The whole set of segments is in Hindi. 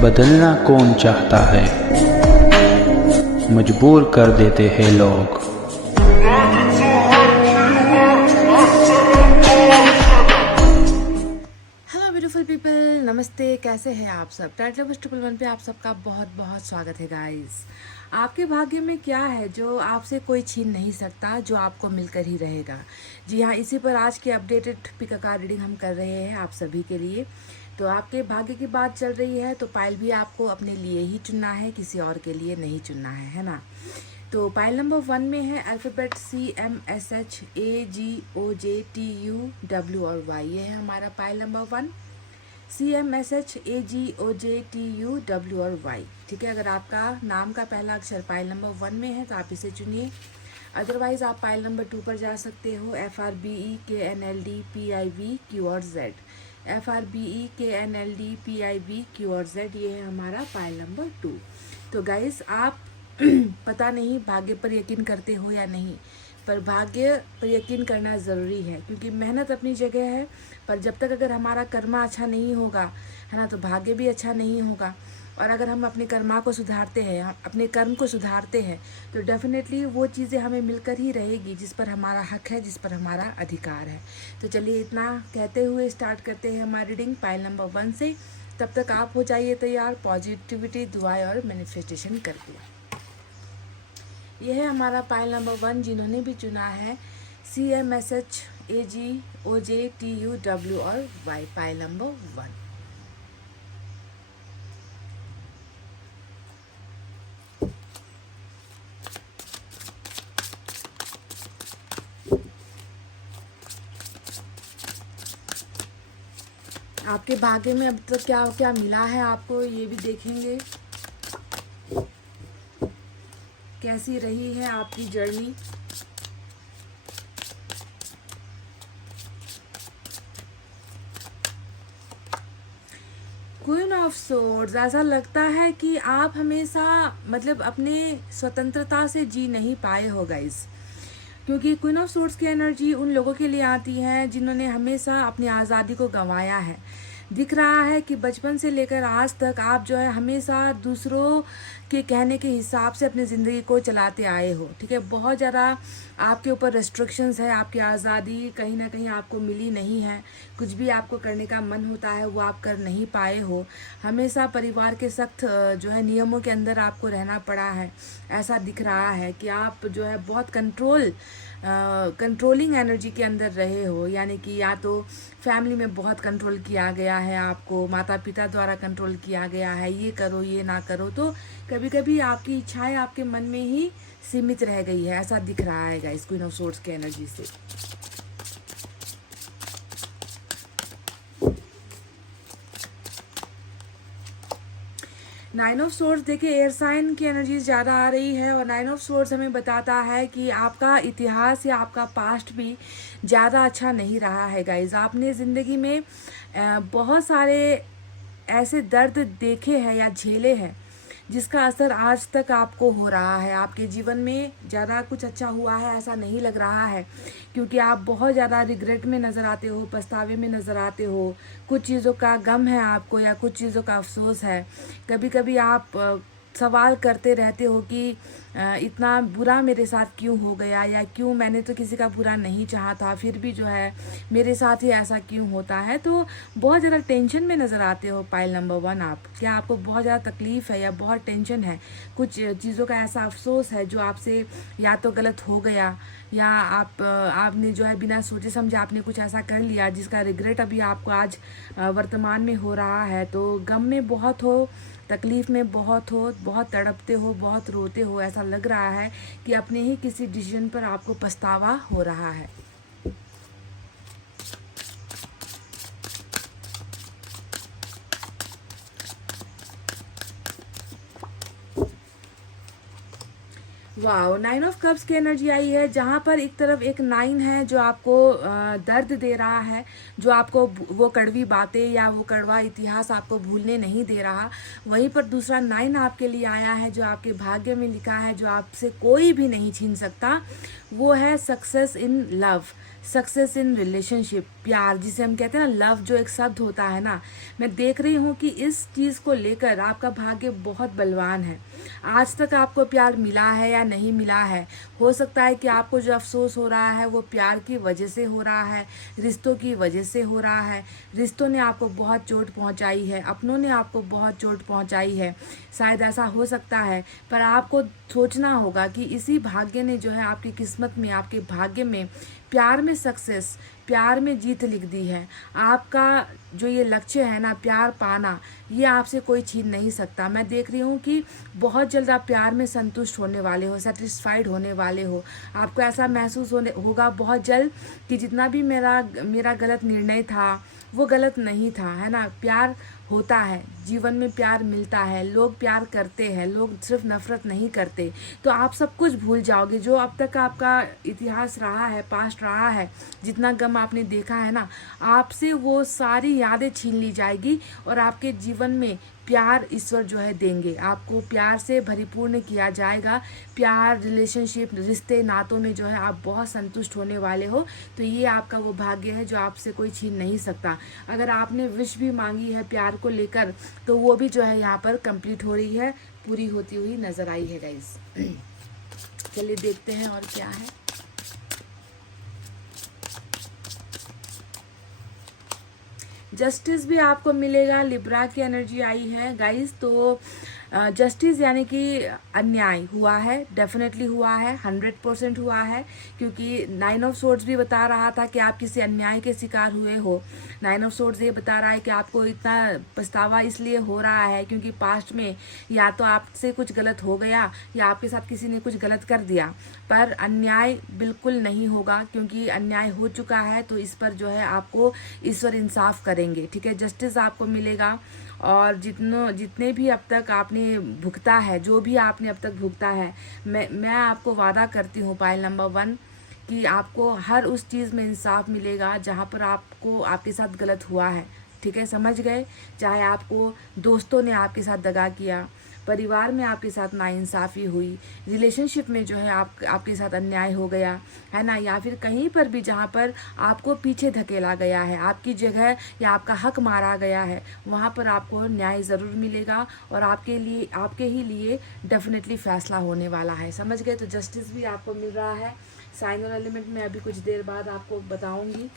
बदलना कौन चाहता है, मजबूर कर देते हैं लोग। हेलो ब्यूटीफुल पीपल, नमस्ते। कैसे हैं आप सब? टाइटल बस 111 पे आप सबका बहुत बहुत स्वागत है गाइस। आपके भाग्य में क्या है जो आपसे कोई छीन नहीं सकता, जो आपको मिलकर ही रहेगा। जी हाँ, इसी पर आज की अपडेटेड पिक कार्ड रीडिंग हम कर रहे हैं आप सभी के लिए। तो आपके भाग्य की बात चल रही है तो पायल भी आपको अपने लिए ही चुनना है, किसी और के लिए नहीं चुनना है ना। तो पाइल नंबर 1 में है अल्फ़ाबेट CMSHAGOJTU W और Y। ये है हमारा पाइल नंबर 1, CMSHAGOJTU W और Y। ठीक है, अगर आपका नाम का पहला अक्षर पाइल नंबर 1 में है तो आप इसे चुनिए। अदरवाइज आप पाइल नंबर 2 पर जा सकते हो, FRBEKNLDPIVQ और Z। FRBEKNLDPIVQ और Z, ये है हमारा पाइल नंबर 2। तो गाइस, आप पता नहीं भाग्य पर यकीन करते हो या नहीं, पर भाग्य पर यकीन करना ज़रूरी है, क्योंकि मेहनत अपनी जगह है। पर जब तक अगर हमारा कर्मा अच्छा नहीं होगा, है ना, तो भाग्य भी अच्छा नहीं होगा। और अगर हम अपने कर्मा को सुधारते हैं, हम अपने कर्म को सुधारते हैं, तो डेफिनेटली वो चीज़ें हमें मिलकर ही रहेगी जिस पर हमारा हक है, जिस पर हमारा अधिकार है। तो चलिए, इतना कहते हुए स्टार्ट करते हैं हमारी रीडिंग पाइल नंबर 1 से। तब तक आप हो जाइए तैयार पॉजिटिविटी, दुआएं और मैनिफेस्टेशन करके। यह है हमारा पाइल नंबर 1, जिन्होंने भी चुना है CMSHAGOJTU और Y, पाइल नंबर 1। आपके भाग्य में अब तक क्या क्या मिला है आपको, ये भी देखेंगे। कैसी रही है आपकी जर्नी। क्वीन ऑफ सोर्ड्स, ऐसा लगता है कि आप हमेशा मतलब अपने स्वतंत्रता से जी नहीं पाए हो गाइस, क्योंकि क्वीन ऑफ सोर्ड्स की एनर्जी उन लोगों के लिए आती है जिन्होंने हमेशा अपनी आज़ादी को गंवाया है। दिख रहा है कि बचपन से लेकर आज तक आप जो है हमेशा दूसरों के कहने के हिसाब से अपनी ज़िंदगी को चलाते आए हो। ठीक है, बहुत ज़्यादा आपके ऊपर रेस्ट्रिक्शंस है, आपकी आज़ादी कहीं ना कहीं आपको मिली नहीं है। कुछ भी आपको करने का मन होता है वो आप कर नहीं पाए हो। हमेशा परिवार के सख्त जो है नियमों के अंदर आपको रहना पड़ा है। ऐसा दिख रहा है कि आप जो है बहुत कंट्रोलिंग एनर्जी के अंदर रहे हो, यानी कि या तो फैमिली में बहुत कंट्रोल किया गया है, आपको माता पिता द्वारा कंट्रोल किया गया है, ये करो ये ना करो। तो कभी कभी आपकी इच्छाएं आपके मन में ही सीमित रह गई है, ऐसा दिख रहा है गाइस क्वीन ऑफ सोर्ड्स के एनर्जी से। नाइन ऑफ सोर्ड्स, देखिए एयर साइन की एनर्जी ज़्यादा आ रही है, और नाइन ऑफ सोर्ड्स हमें बताता है कि आपका इतिहास या आपका पास्ट भी ज़्यादा अच्छा नहीं रहा है गाइज। आपने ज़िंदगी में बहुत सारे ऐसे दर्द देखे हैं या झेले हैं जिसका असर आज तक आपको हो रहा है। आपके जीवन में ज़्यादा कुछ अच्छा हुआ है ऐसा नहीं लग रहा है, क्योंकि आप बहुत ज़्यादा रिग्रेट में नज़र आते हो, पछतावे में नज़र आते हो। कुछ चीज़ों का गम है आपको या कुछ चीज़ों का अफसोस है। कभी कभी आप सवाल करते रहते हो कि इतना बुरा मेरे साथ क्यों हो गया, या क्यों, मैंने तो किसी का बुरा नहीं चाहा था, फिर भी जो है मेरे साथ ही ऐसा क्यों होता है। तो बहुत ज़्यादा टेंशन में नज़र आते हो पाइल नंबर 1 आप। क्या आपको बहुत ज़्यादा तकलीफ़ है या बहुत टेंशन है, कुछ चीज़ों का ऐसा अफसोस है जो आपसे या तो गलत हो गया, या आपने जो है बिना सोचे समझे आपने कुछ ऐसा कर लिया जिसका रिग्रेट अभी आपको आज वर्तमान में हो रहा है। तो गम में बहुत हो, तकलीफ़ में बहुत हो, बहुत तड़पते हो, बहुत रोते हो। ऐसा लग रहा है कि अपने ही किसी डिसीजन पर आपको पछतावा हो रहा है। वाह, 9 ऑफ कप्स की एनर्जी आई है, जहाँ पर एक तरफ एक 9 है जो आपको दर्द दे रहा है, जो आपको वो कड़वी बातें या वो कड़वा इतिहास आपको भूलने नहीं दे रहा। वहीं पर दूसरा 9 आपके लिए आया है जो आपके भाग्य में लिखा है, जो आपसे कोई भी नहीं छीन सकता। वो है success in love. Success in relationship, प्यार जिसे हम कहते हैं ना, लव जो एक शब्द होता है ना, मैं देख रही हूँ कि इस चीज़ को लेकर आपका भाग्य बहुत बलवान है। आज तक आपको प्यार मिला है या नहीं मिला है, हो सकता है कि आपको जो अफसोस हो रहा है वो प्यार की वजह से हो रहा है, रिश्तों की वजह से हो रहा है। रिश्तों ने आपको बहुत चोट पहुंचाई है, अपनों ने आपको बहुत चोट पहुंचाई है, शायद ऐसा हो सकता है। पर आपको सोचना होगा कि इसी भाग्य ने जो है आपकी किस्मत में, आपके भाग्य में प्यार में सक्सेस, प्यार में जीत लिख दी है। आपका जो ये लक्ष्य है ना, प्यार पाना, ये आपसे कोई छीन नहीं सकता। मैं देख रही हूँ कि बहुत जल्द आप प्यार में संतुष्ट होने वाले हो, सेटिस्फाइड होने वाले हो। आपको ऐसा महसूस होने होगा बहुत जल्द कि जितना भी मेरा गलत निर्णय था वो गलत नहीं था, है ना। प्यार होता है, जीवन में प्यार मिलता है, लोग प्यार करते हैं, लोग सिर्फ नफरत नहीं करते। तो आप सब कुछ भूल जाओगे जो अब तक आपका इतिहास रहा है, पास्ट रहा है, जितना गम आपने देखा है ना, आपसे वो सारी यादें छीन ली जाएगी और आपके जीवन में प्यार ईश्वर जो है देंगे। आपको प्यार से परिपूर्ण किया जाएगा। प्यार, रिलेशनशिप, रिश्ते, नातों में जो है आप बहुत संतुष्ट होने वाले हो। तो ये आपका वो भाग्य है जो आपसे कोई छीन नहीं सकता। अगर आपने विश भी मांगी है प्यार को लेकर, तो वो भी जो है यहाँ पर कंप्लीट हो रही है, पूरी होती हुई नजर आई है गाइस। चलिए देखते हैं और क्या है। जस्टिस भी आपको मिलेगा, लिब्रा की एनर्जी आई है गाइस। तो जस्टिस यानी कि अन्याय हुआ है, डेफिनेटली हुआ है, 100% हुआ है। क्योंकि 9 ऑफ सोर्ड्स भी बता रहा था कि आप किसी अन्याय के शिकार हुए हो। 9 ऑफ सोर्ड्स ये बता रहा है कि आपको इतना पछतावा इसलिए हो रहा है क्योंकि पास्ट में या तो आपसे कुछ गलत हो गया या आपके साथ किसी ने कुछ गलत कर दिया। पर अन्याय बिल्कुल नहीं होगा, क्योंकि अन्याय हो चुका है। तो इस पर जो है आपको ईश्वर इंसाफ करेंगे, ठीक है। जस्टिस आपको मिलेगा। और जितने भी अब तक आपने भुगता है, जो भी आपने अब तक भुगता है, मैं आपको वादा करती हूँ पायल नंबर 1 कि आपको हर उस चीज़ में इंसाफ मिलेगा जहाँ पर आपको आपके साथ गलत हुआ है, ठीक है, समझ गए। चाहे आपको दोस्तों ने आपके साथ दगा किया, परिवार में आपके साथ नाइंसाफ़ी हुई, रिलेशनशिप में जो है आपके साथ अन्याय हो गया है ना, या फिर कहीं पर भी जहाँ पर आपको पीछे धकेला गया है, आपकी जगह या आपका हक मारा गया है, वहाँ पर आपको न्याय ज़रूर मिलेगा और आपके ही लिए डेफिनेटली फैसला होने वाला है, समझ गए। तो जस्टिस भी आपको मिल रहा है। साइन और एलिमेंट में अभी कुछ देर बाद आपको बताऊंगी।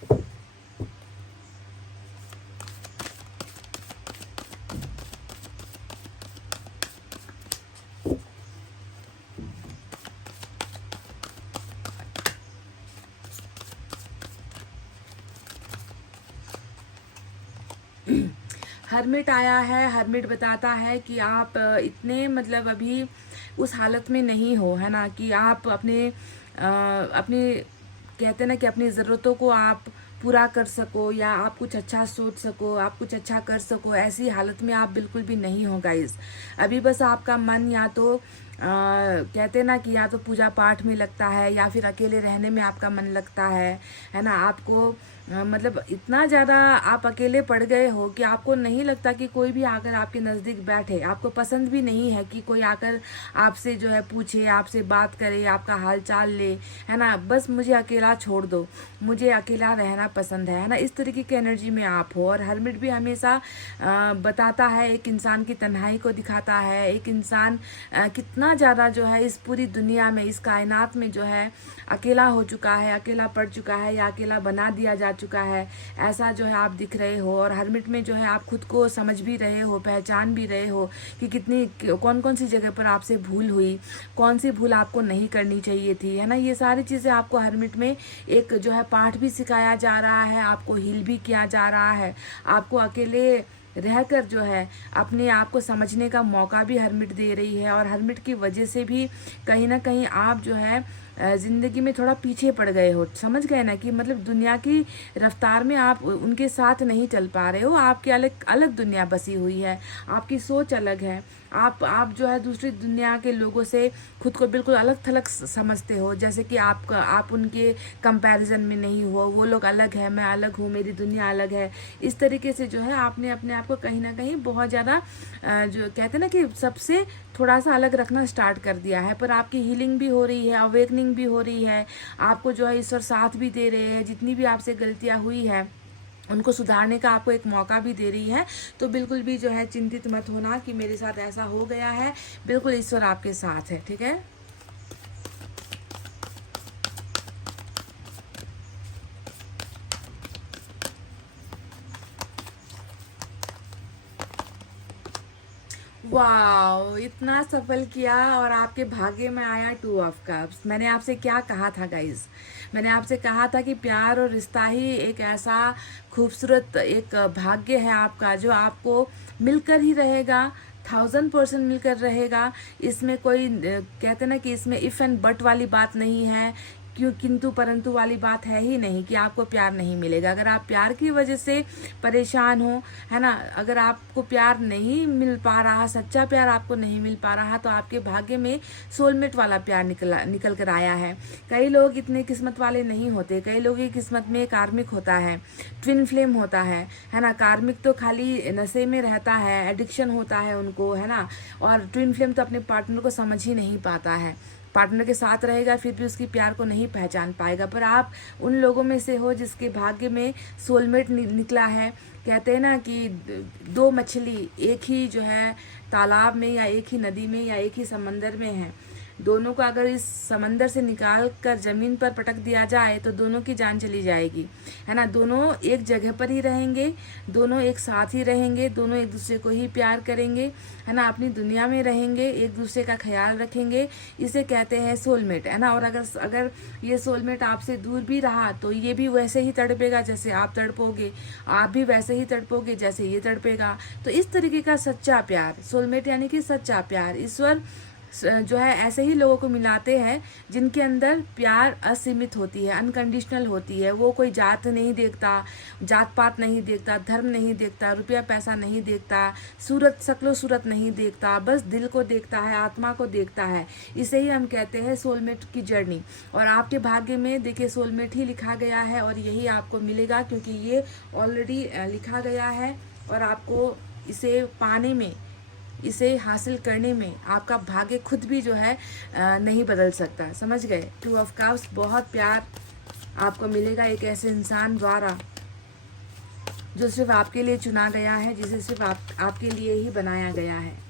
हर्मिट आया है। हर्मिट बताता है कि आप इतने मतलब अभी उस हालत में नहीं हो, है ना, कि आप अपने कहते हैं ना कि अपनी ज़रूरतों को आप पूरा कर सको या आप कुछ अच्छा सोच सको, आप कुछ अच्छा कर सको, ऐसी हालत में आप बिल्कुल भी नहीं हो गाइस। अभी बस आपका मन या तो कहते हैं ना कि या तो पूजा पाठ में लगता है या फिर अकेले रहने में आपका मन लगता है ना। आपको मतलब इतना ज़्यादा आप अकेले पड़ गए हो कि आपको नहीं लगता कि कोई भी आकर आपके नज़दीक बैठे। आपको पसंद भी नहीं है कि कोई आकर आपसे जो है पूछे, आपसे बात करे, आपका हाल चाल ले, है ना। बस मुझे अकेला छोड़ दो, मुझे अकेला रहना पसंद है ना। इस तरीके की एनर्जी में आप हो। और हर्मिट भी हमेशा बताता है, एक इंसान की तन्हाई को दिखाता है। एक इंसान कितना ज़्यादा जो है इस पूरी दुनिया में, इस कायनात में जो है अकेला हो चुका है, अकेला पड़ चुका है या अकेला बना दिया जा चुका है, ऐसा जो है आप दिख रहे हो। और हर्मिट में जो है आप खुद को समझ भी रहे हो, पहचान भी रहे हो कि कितनी कौन कौन सी जगह पर आपसे भूल हुई, कौन सी भूल आपको नहीं करनी चाहिए थी, है ना। ये सारी चीज़ें आपको हर्मिट में एक जो है पाठ भी सिखाया जा रहा है, आपको हील भी किया जा रहा है, आपको अकेले रहकर जो है अपने आप को समझने का मौका भी हर्मिट दे रही है। और हर्मिट की वजह से भी कहीं ना कहीं आप जो है ज़िंदगी में थोड़ा पीछे पड़ गए हो, समझ गए ना, कि मतलब दुनिया की रफ्तार में आप उनके साथ नहीं चल पा रहे हो। आपकी अलग अलग दुनिया बसी हुई है, आपकी सोच अलग है। आप जो है दूसरी दुनिया के लोगों से खुद को बिल्कुल अलग थलग समझते हो, जैसे कि आप उनके कंपैरिजन में नहीं हो। वो लोग अलग है, मैं अलग हूँ, मेरी दुनिया अलग है। इस तरीके से जो है आपने अपने आप को कहीं ना कहीं बहुत ज़्यादा जो कहते हैं ना कि सबसे थोड़ा सा अलग रखना स्टार्ट कर दिया है। पर आपकी हीलिंग भी हो रही है, अवेकनिंग हीलिंग भी हो रही है, आपको जो है ईश्वर साथ भी दे रहे हैं, जितनी भी आपसे गलतियाँ हुई है उनको सुधारने का आपको एक मौका भी दे रही है। तो बिल्कुल भी जो है चिंतित मत होना कि मेरे साथ ऐसा हो गया है, बिल्कुल ईश्वर आपके साथ है, ठीक है। वाओ, इतना सफल किया और आपके भाग्य में आया 2 ऑफ कप्स। मैंने आपसे क्या कहा था गाइज, मैंने आपसे कहा था कि प्यार और रिश्ता ही एक ऐसा खूबसूरत एक भाग्य है आपका, जो आपको मिलकर ही रहेगा, 1000% मिलकर रहेगा। इसमें कोई कहते ना कि इसमें इफ़ एंड बट वाली बात नहीं है, क्यों किंतु परंतु वाली बात है ही नहीं कि आपको प्यार नहीं मिलेगा। अगर आप प्यार की वजह से परेशान हो, है ना, अगर आपको प्यार नहीं मिल पा रहा, सच्चा प्यार आपको नहीं मिल पा रहा, तो आपके भाग्य में सोलमेट वाला प्यार निकल कर आया है। कई लोग इतने किस्मत वाले नहीं होते, कई लोग की किस्मत में कार्मिक होता है, ट्विन फ्लेम होता है ना। कार्मिक तो खाली नशे में रहता है, एडिक्शन होता है उनको, है ना, और ट्विन फ्लेम तो अपने पार्टनर को समझ ही नहीं पाता है, पार्टनर के साथ रहेगा फिर भी उसकी प्यार को नहीं पहचान पाएगा। पर आप उन लोगों में से हो जिसके भाग्य में सोलमेट निकला है। कहते हैं ना कि 2 मछली एक ही जो है तालाब में या एक ही नदी में या एक ही समंदर में है, दोनों को अगर इस समंदर से निकाल कर ज़मीन पर पटक दिया जाए तो दोनों की जान चली जाएगी, है ना। दोनों एक जगह पर ही रहेंगे, दोनों एक साथ ही रहेंगे, दोनों एक दूसरे को ही प्यार करेंगे, है ना, अपनी दुनिया में रहेंगे, एक दूसरे का ख्याल रखेंगे। इसे कहते हैं सोलमेट, है ना। और अगर ये सोलमेट आपसे दूर भी रहा तो ये भी वैसे ही तड़पेगा जैसे आप तड़पोगे, आप भी वैसे ही तड़पोगे जैसे ये तड़पेगा। तो इस तरीके का सच्चा प्यार, सोलमेट यानी कि सच्चा प्यार, ईश्वर जो है ऐसे ही लोगों को मिलाते हैं जिनके अंदर प्यार असीमित होती है, अनकंडीशनल होती है। वो कोई जात नहीं देखता, जात पात नहीं देखता, धर्म नहीं देखता, रुपया पैसा नहीं देखता, सूरत शक्लो सूरत नहीं देखता, बस दिल को देखता है, आत्मा को देखता है। इसे ही हम कहते हैं सोलमेट की जर्नी। और आपके भाग्य में देखिए सोलमेट ही लिखा गया है और यही आपको मिलेगा, क्योंकि ये ऑलरेडी लिखा गया है। और आपको इसे पाने में, इसे हासिल करने में आपका भाग्य खुद भी जो है नहीं बदल सकता, समझ गए। 2 ऑफ कप्स, बहुत प्यार आपको मिलेगा एक ऐसे इंसान द्वारा जो सिर्फ आपके लिए चुना गया है, जिसे सिर्फ आपके लिए ही बनाया गया है।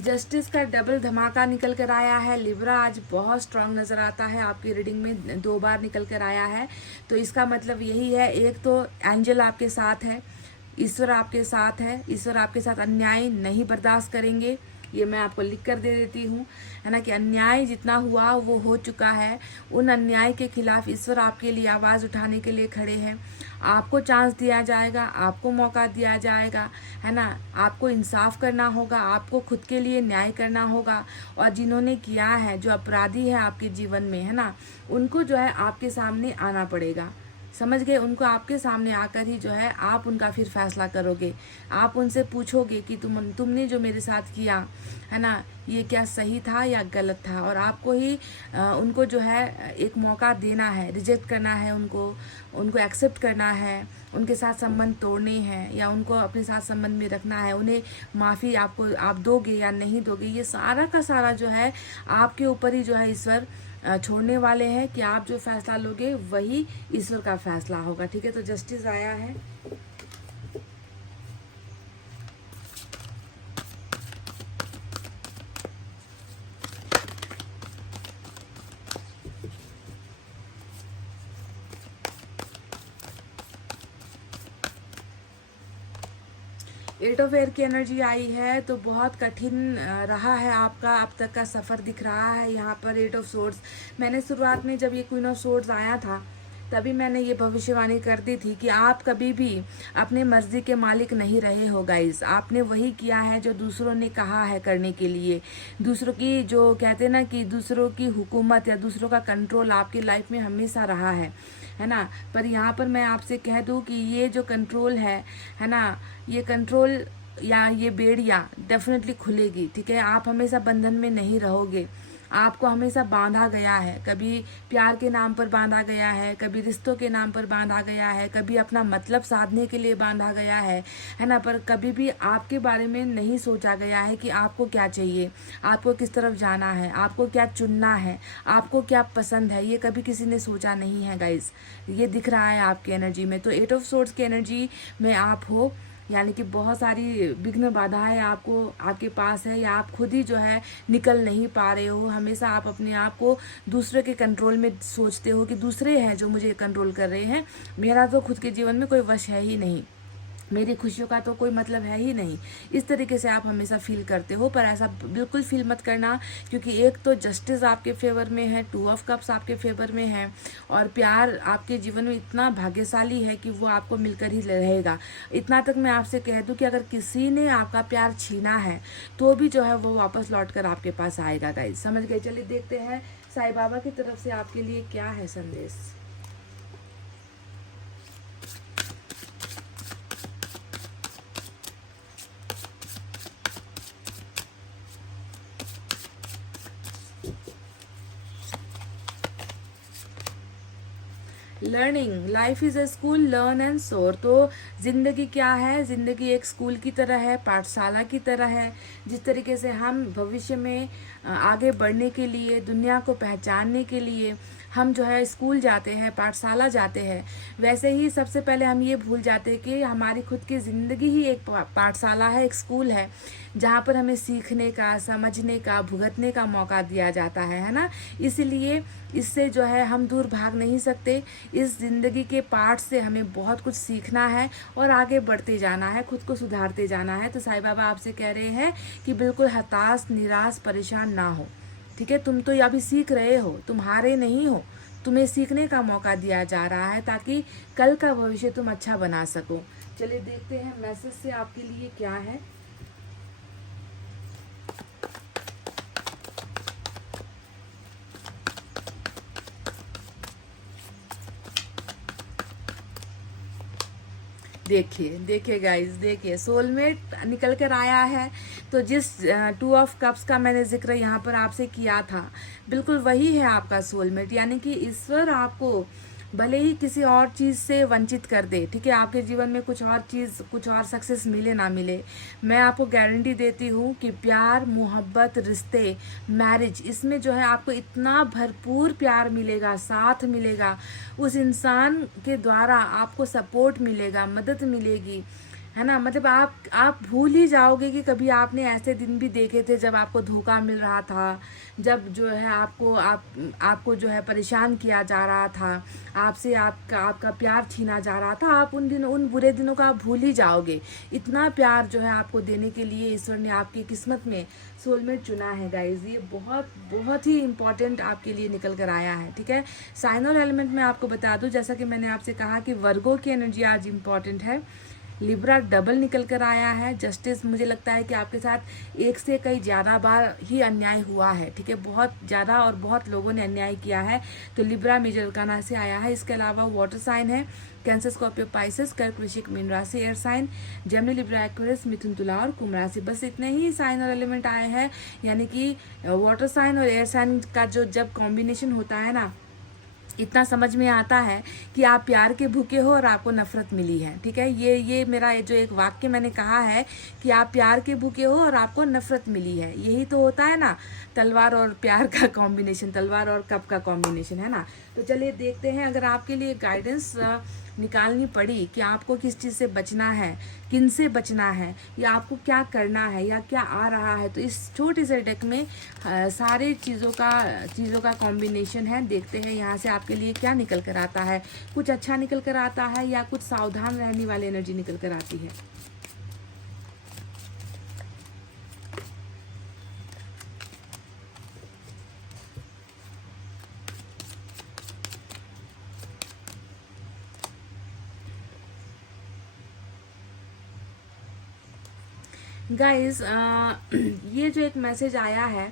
जस्टिस का डबल धमाका निकल कर आया है। लिब्रा आज बहुत स्ट्रांग नज़र आता है, आपकी रीडिंग में 2 बार निकल कर आया है। तो इसका मतलब यही है, एक तो एंजल आपके साथ है, ईश्वर आपके साथ है, ईश्वर आपके साथ अन्याय नहीं बर्दाश्त करेंगे। ये मैं आपको लिख कर दे देती हूँ, है ना, कि अन्याय जितना हुआ वो हो चुका है। उन अन्याय के खिलाफ ईश्वर आपके लिए आवाज़ उठाने के लिए खड़े हैं। आपको चांस दिया जाएगा, आपको मौका दिया जाएगा, है ना। आपको इंसाफ करना होगा, आपको खुद के लिए न्याय करना होगा। और जिन्होंने किया है, जो अपराधी है आपके जीवन में, है ना, उनको जो है आपके सामने आना पड़ेगा, समझ गए। उनको आपके सामने आकर ही जो है आप उनका फिर फैसला करोगे। आप उनसे पूछोगे कि तुमने जो मेरे साथ किया, है ना, ये क्या सही था या गलत था। और आपको ही उनको जो है एक मौका देना है, रिजेक्ट करना है उनको एक्सेप्ट करना है, उनके साथ संबंध तोड़ने हैं या उनको अपने साथ संबंध में रखना है। उन्हें माफ़ी आप दोगे या नहीं दोगे, ये सारा का सारा जो है आपके ऊपर ही जो है ईश्वर छोड़ने वाले हैं कि आप जो फैसला लोगे वही ईश्वर का फैसला होगा, ठीक है। तो जस्टिस आया है। एट ऑफ एयर की एनर्जी आई है, तो बहुत कठिन रहा है आपका अब तक का सफ़र दिख रहा है यहाँ पर। 8 ऑफ सोर्ड्स, मैंने शुरुआत में जब ये क्वीन ऑफ सोर्ड्स आया था तभी मैंने ये भविष्यवाणी कर दी थी कि आप कभी भी अपने मर्जी के मालिक नहीं रहे हो गाइस। आपने वही किया है जो दूसरों ने कहा है करने के लिए। दूसरों की जो कहते हैं ना कि दूसरों की हुकूमत या दूसरों का कंट्रोल आपकी लाइफ में हमेशा रहा है ना। पर यहाँ पर मैं आपसे कह दूँ कि ये जो कंट्रोल है ना, ये कंट्रोल या ये बेड़ियाँ डेफिनेटली खुलेगी, ठीक है। आप हमेशा बंधन में नहीं रहोगे, आपको हमेशा बांधा गया है, कभी प्यार के नाम पर बांधा गया है, कभी रिश्तों के नाम पर बांधा गया है, कभी अपना मतलब साधने के लिए बांधा गया है ना। पर कभी भी आपके बारे में नहीं सोचा गया है कि आपको क्या चाहिए, आपको किस तरफ जाना है, आपको क्या चुनना है, आपको क्या पसंद है, ये कभी किसी ने सोचा नहीं है गाइज। ये दिख रहा है आपकी एनर्जी में। तो 8 ऑफ सोर्ड्स की एनर्जी में आप हो, यानी कि बहुत सारी विघ्न बाधाएं आपको आपके पास है, या आप खुद ही जो है निकल नहीं पा रहे हो। हमेशा आप अपने आप को दूसरे के कंट्रोल में सोचते हो कि दूसरे हैं जो मुझे कंट्रोल कर रहे हैं, मेरा तो खुद के जीवन में कोई वश है ही नहीं, मेरी खुशियों का तो कोई मतलब है ही नहीं। इस तरीके से आप हमेशा फील करते हो, पर ऐसा बिल्कुल फील मत करना, क्योंकि एक तो जस्टिस आपके फेवर में है, 2 ऑफ कप्स आपके फेवर में है, और प्यार आपके जीवन में इतना भाग्यशाली है कि वो आपको मिलकर ही रहेगा। इतना तक मैं आपसे कह दूं कि अगर किसी ने आपका प्यार छीना है तो भी जो है वो वापस लौट कर आपके पास आएगा गाइज। समझ गए? चलिए देखते हैं साईं बाबा की तरफ से आपके लिए क्या है संदेश। Learning, life is a school, learn and सोर। तो ज़िंदगी क्या है? ज़िंदगी एक स्कूल की तरह है, पाठशाला की तरह है। जिस तरीके से हम भविष्य में आगे बढ़ने के लिए, दुनिया को पहचानने के लिए हम जो है स्कूल जाते हैं, पाठशाला जाते हैं, वैसे ही सबसे पहले हम ये भूल जाते हैं कि हमारी खुद की ज़िंदगी ही एक पाठशाला है, एक स्कूल है, जहाँ पर हमें सीखने का, समझने का, भुगतने का मौका दिया जाता है ना। इसलिए इससे जो है हम दूर भाग नहीं सकते। इस ज़िंदगी के पाठ से हमें बहुत कुछ सीखना है और आगे बढ़ते जाना है, खुद को सुधारते जाना है। तो साईं बाबा आपसे कह रहे हैं कि बिल्कुल हताश, निराश, परेशान ना हो। ठीक है, तुम तो अभी सीख रहे हो, तुम हारे नहीं हो, तुम्हें सीखने का मौका दिया जा रहा है ताकि कल का भविष्य तुम अच्छा बना सको। चलिए देखते हैं मैसेज से आपके लिए क्या है। देखिए देखिए गाइस, देखिए सोलमेट निकल कर आया है। तो जिस 2 ऑफ कप्स का मैंने जिक्र यहाँ पर आपसे किया था, बिल्कुल वही है आपका सोलमेट। यानी कि ईश्वर आपको भले ही किसी और चीज़ से वंचित कर दे, ठीक है, आपके जीवन में कुछ और चीज़, कुछ और सक्सेस मिले ना मिले, मैं आपको गारंटी देती हूँ कि प्यार, मोहब्बत, रिश्ते, मैरिज, इसमें जो है आपको इतना भरपूर प्यार मिलेगा, साथ मिलेगा, उस इंसान के द्वारा आपको सपोर्ट मिलेगा, मदद मिलेगी, है ना। मतलब आप भूल ही जाओगे कि कभी आपने ऐसे दिन भी देखे थे जब आपको धोखा मिल रहा था, जब जो है आपको जो है परेशान किया जा रहा था, आपसे आपका प्यार छीना जा रहा था। आप उन बुरे दिनों का आप भूल ही जाओगे। इतना प्यार जो है आपको देने के लिए ईश्वर ने आपकी किस्मत में सोलमेट चुना है गाइज। ये बहुत बहुत ही इंपॉर्टेंट आपके लिए निकल कर आया है। ठीक है, साइन और एलिमेंट में आपको बता दूं, जैसा कि मैंने आपसे कहा कि वर्गो की एनर्जी आज इंपॉर्टेंट है। लिब्रा डबल निकल कर आया है। जस्टिस, मुझे लगता है कि आपके साथ एक से कई ज़्यादा बार ही अन्याय हुआ है। ठीक है, बहुत ज़्यादा और बहुत लोगों ने अन्याय किया है। तो लिब्रा मेजर अरकाना से आया है। इसके अलावा वाटर साइन है, कैंसर, स्कॉर्पियो, पाइसेस, कर्क, वृश्चिक, मीन राशि, air sign, Gemini, Libra, Aquarius, मिथुन, तुला और कुंभ राशि। बस इतने ही साइन और एलिमेंट आए हैं। यानी कि वाटर साइन और एयर साइन का जो जब कॉम्बिनेशन होता है ना, इतना समझ में आता है कि आप प्यार के भूखे हो और आपको नफरत मिली है। ठीक है, ये मेरा जो एक वाक्य मैंने कहा है कि आप प्यार के भूखे हो और आपको नफरत मिली है, यही तो होता है ना तलवार और प्यार का कॉम्बिनेशन, तलवार और कप का कॉम्बिनेशन, है ना। तो चलिए देखते हैं, अगर आपके लिए गाइडेंस निकालनी पड़ी कि आपको किस चीज़ से बचना है, किन से बचना है, या आपको क्या करना है, या क्या आ रहा है, तो इस छोटे से डेक में सारे चीज़ों का कॉम्बिनेशन है। देखते हैं यहाँ से आपके लिए क्या निकल कर आता है। कुछ अच्छा निकल कर आता है या कुछ सावधान रहने वाली एनर्जी निकल कर आती है। गाइस, ये जो एक मैसेज आया है,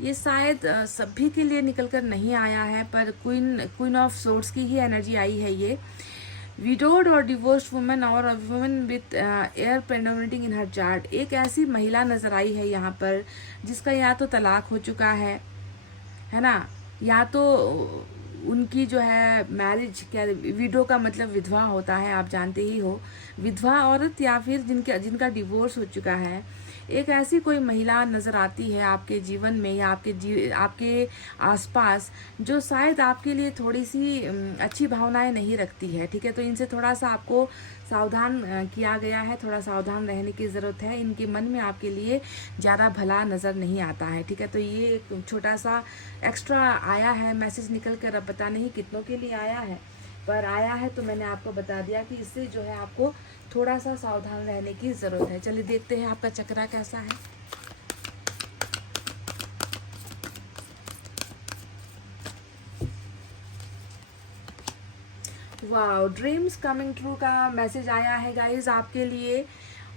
ये शायद सभी के लिए निकल कर नहीं आया है, पर क्वीन ऑफ सोर्ड्स की ही एनर्जी आई है। ये विडोड और डिवोर्स्ड वुमेन और women with air predominating in her chart, एक ऐसी महिला नजर आई है यहाँ पर जिसका या तो तलाक हो चुका है, है ना, या तो उनकी जो है मैरिज, क्या विडो का मतलब विधवा होता है, आप जानते ही हो, विधवा औरत, या फिर जिनका डिवोर्स हो चुका है। एक ऐसी कोई महिला नज़र आती है आपके जीवन में या आपके आसपास, जो शायद आपके लिए थोड़ी सी अच्छी भावनाएं नहीं रखती है, ठीक है। तो इनसे थोड़ा सा आपको सावधान किया गया है, थोड़ा सावधान रहने की ज़रूरत है। इनके मन में आपके लिए ज़्यादा भला नज़र नहीं आता है, ठीक है। तो ये एक छोटा सा एक्स्ट्रा आया है मैसेज निकल कर, अब पता नहीं कितनों के लिए आया है, पर आया है तो मैंने आपको बता दिया कि इससे जो है आपको थोड़ा सा सावधान रहने की ज़रूरत है। चलिए देखते हैं आपका चक्रा कैसा है। वाह, ड्रीम्स कमिंग ट्रू का मैसेज आया है गाइज आपके लिए।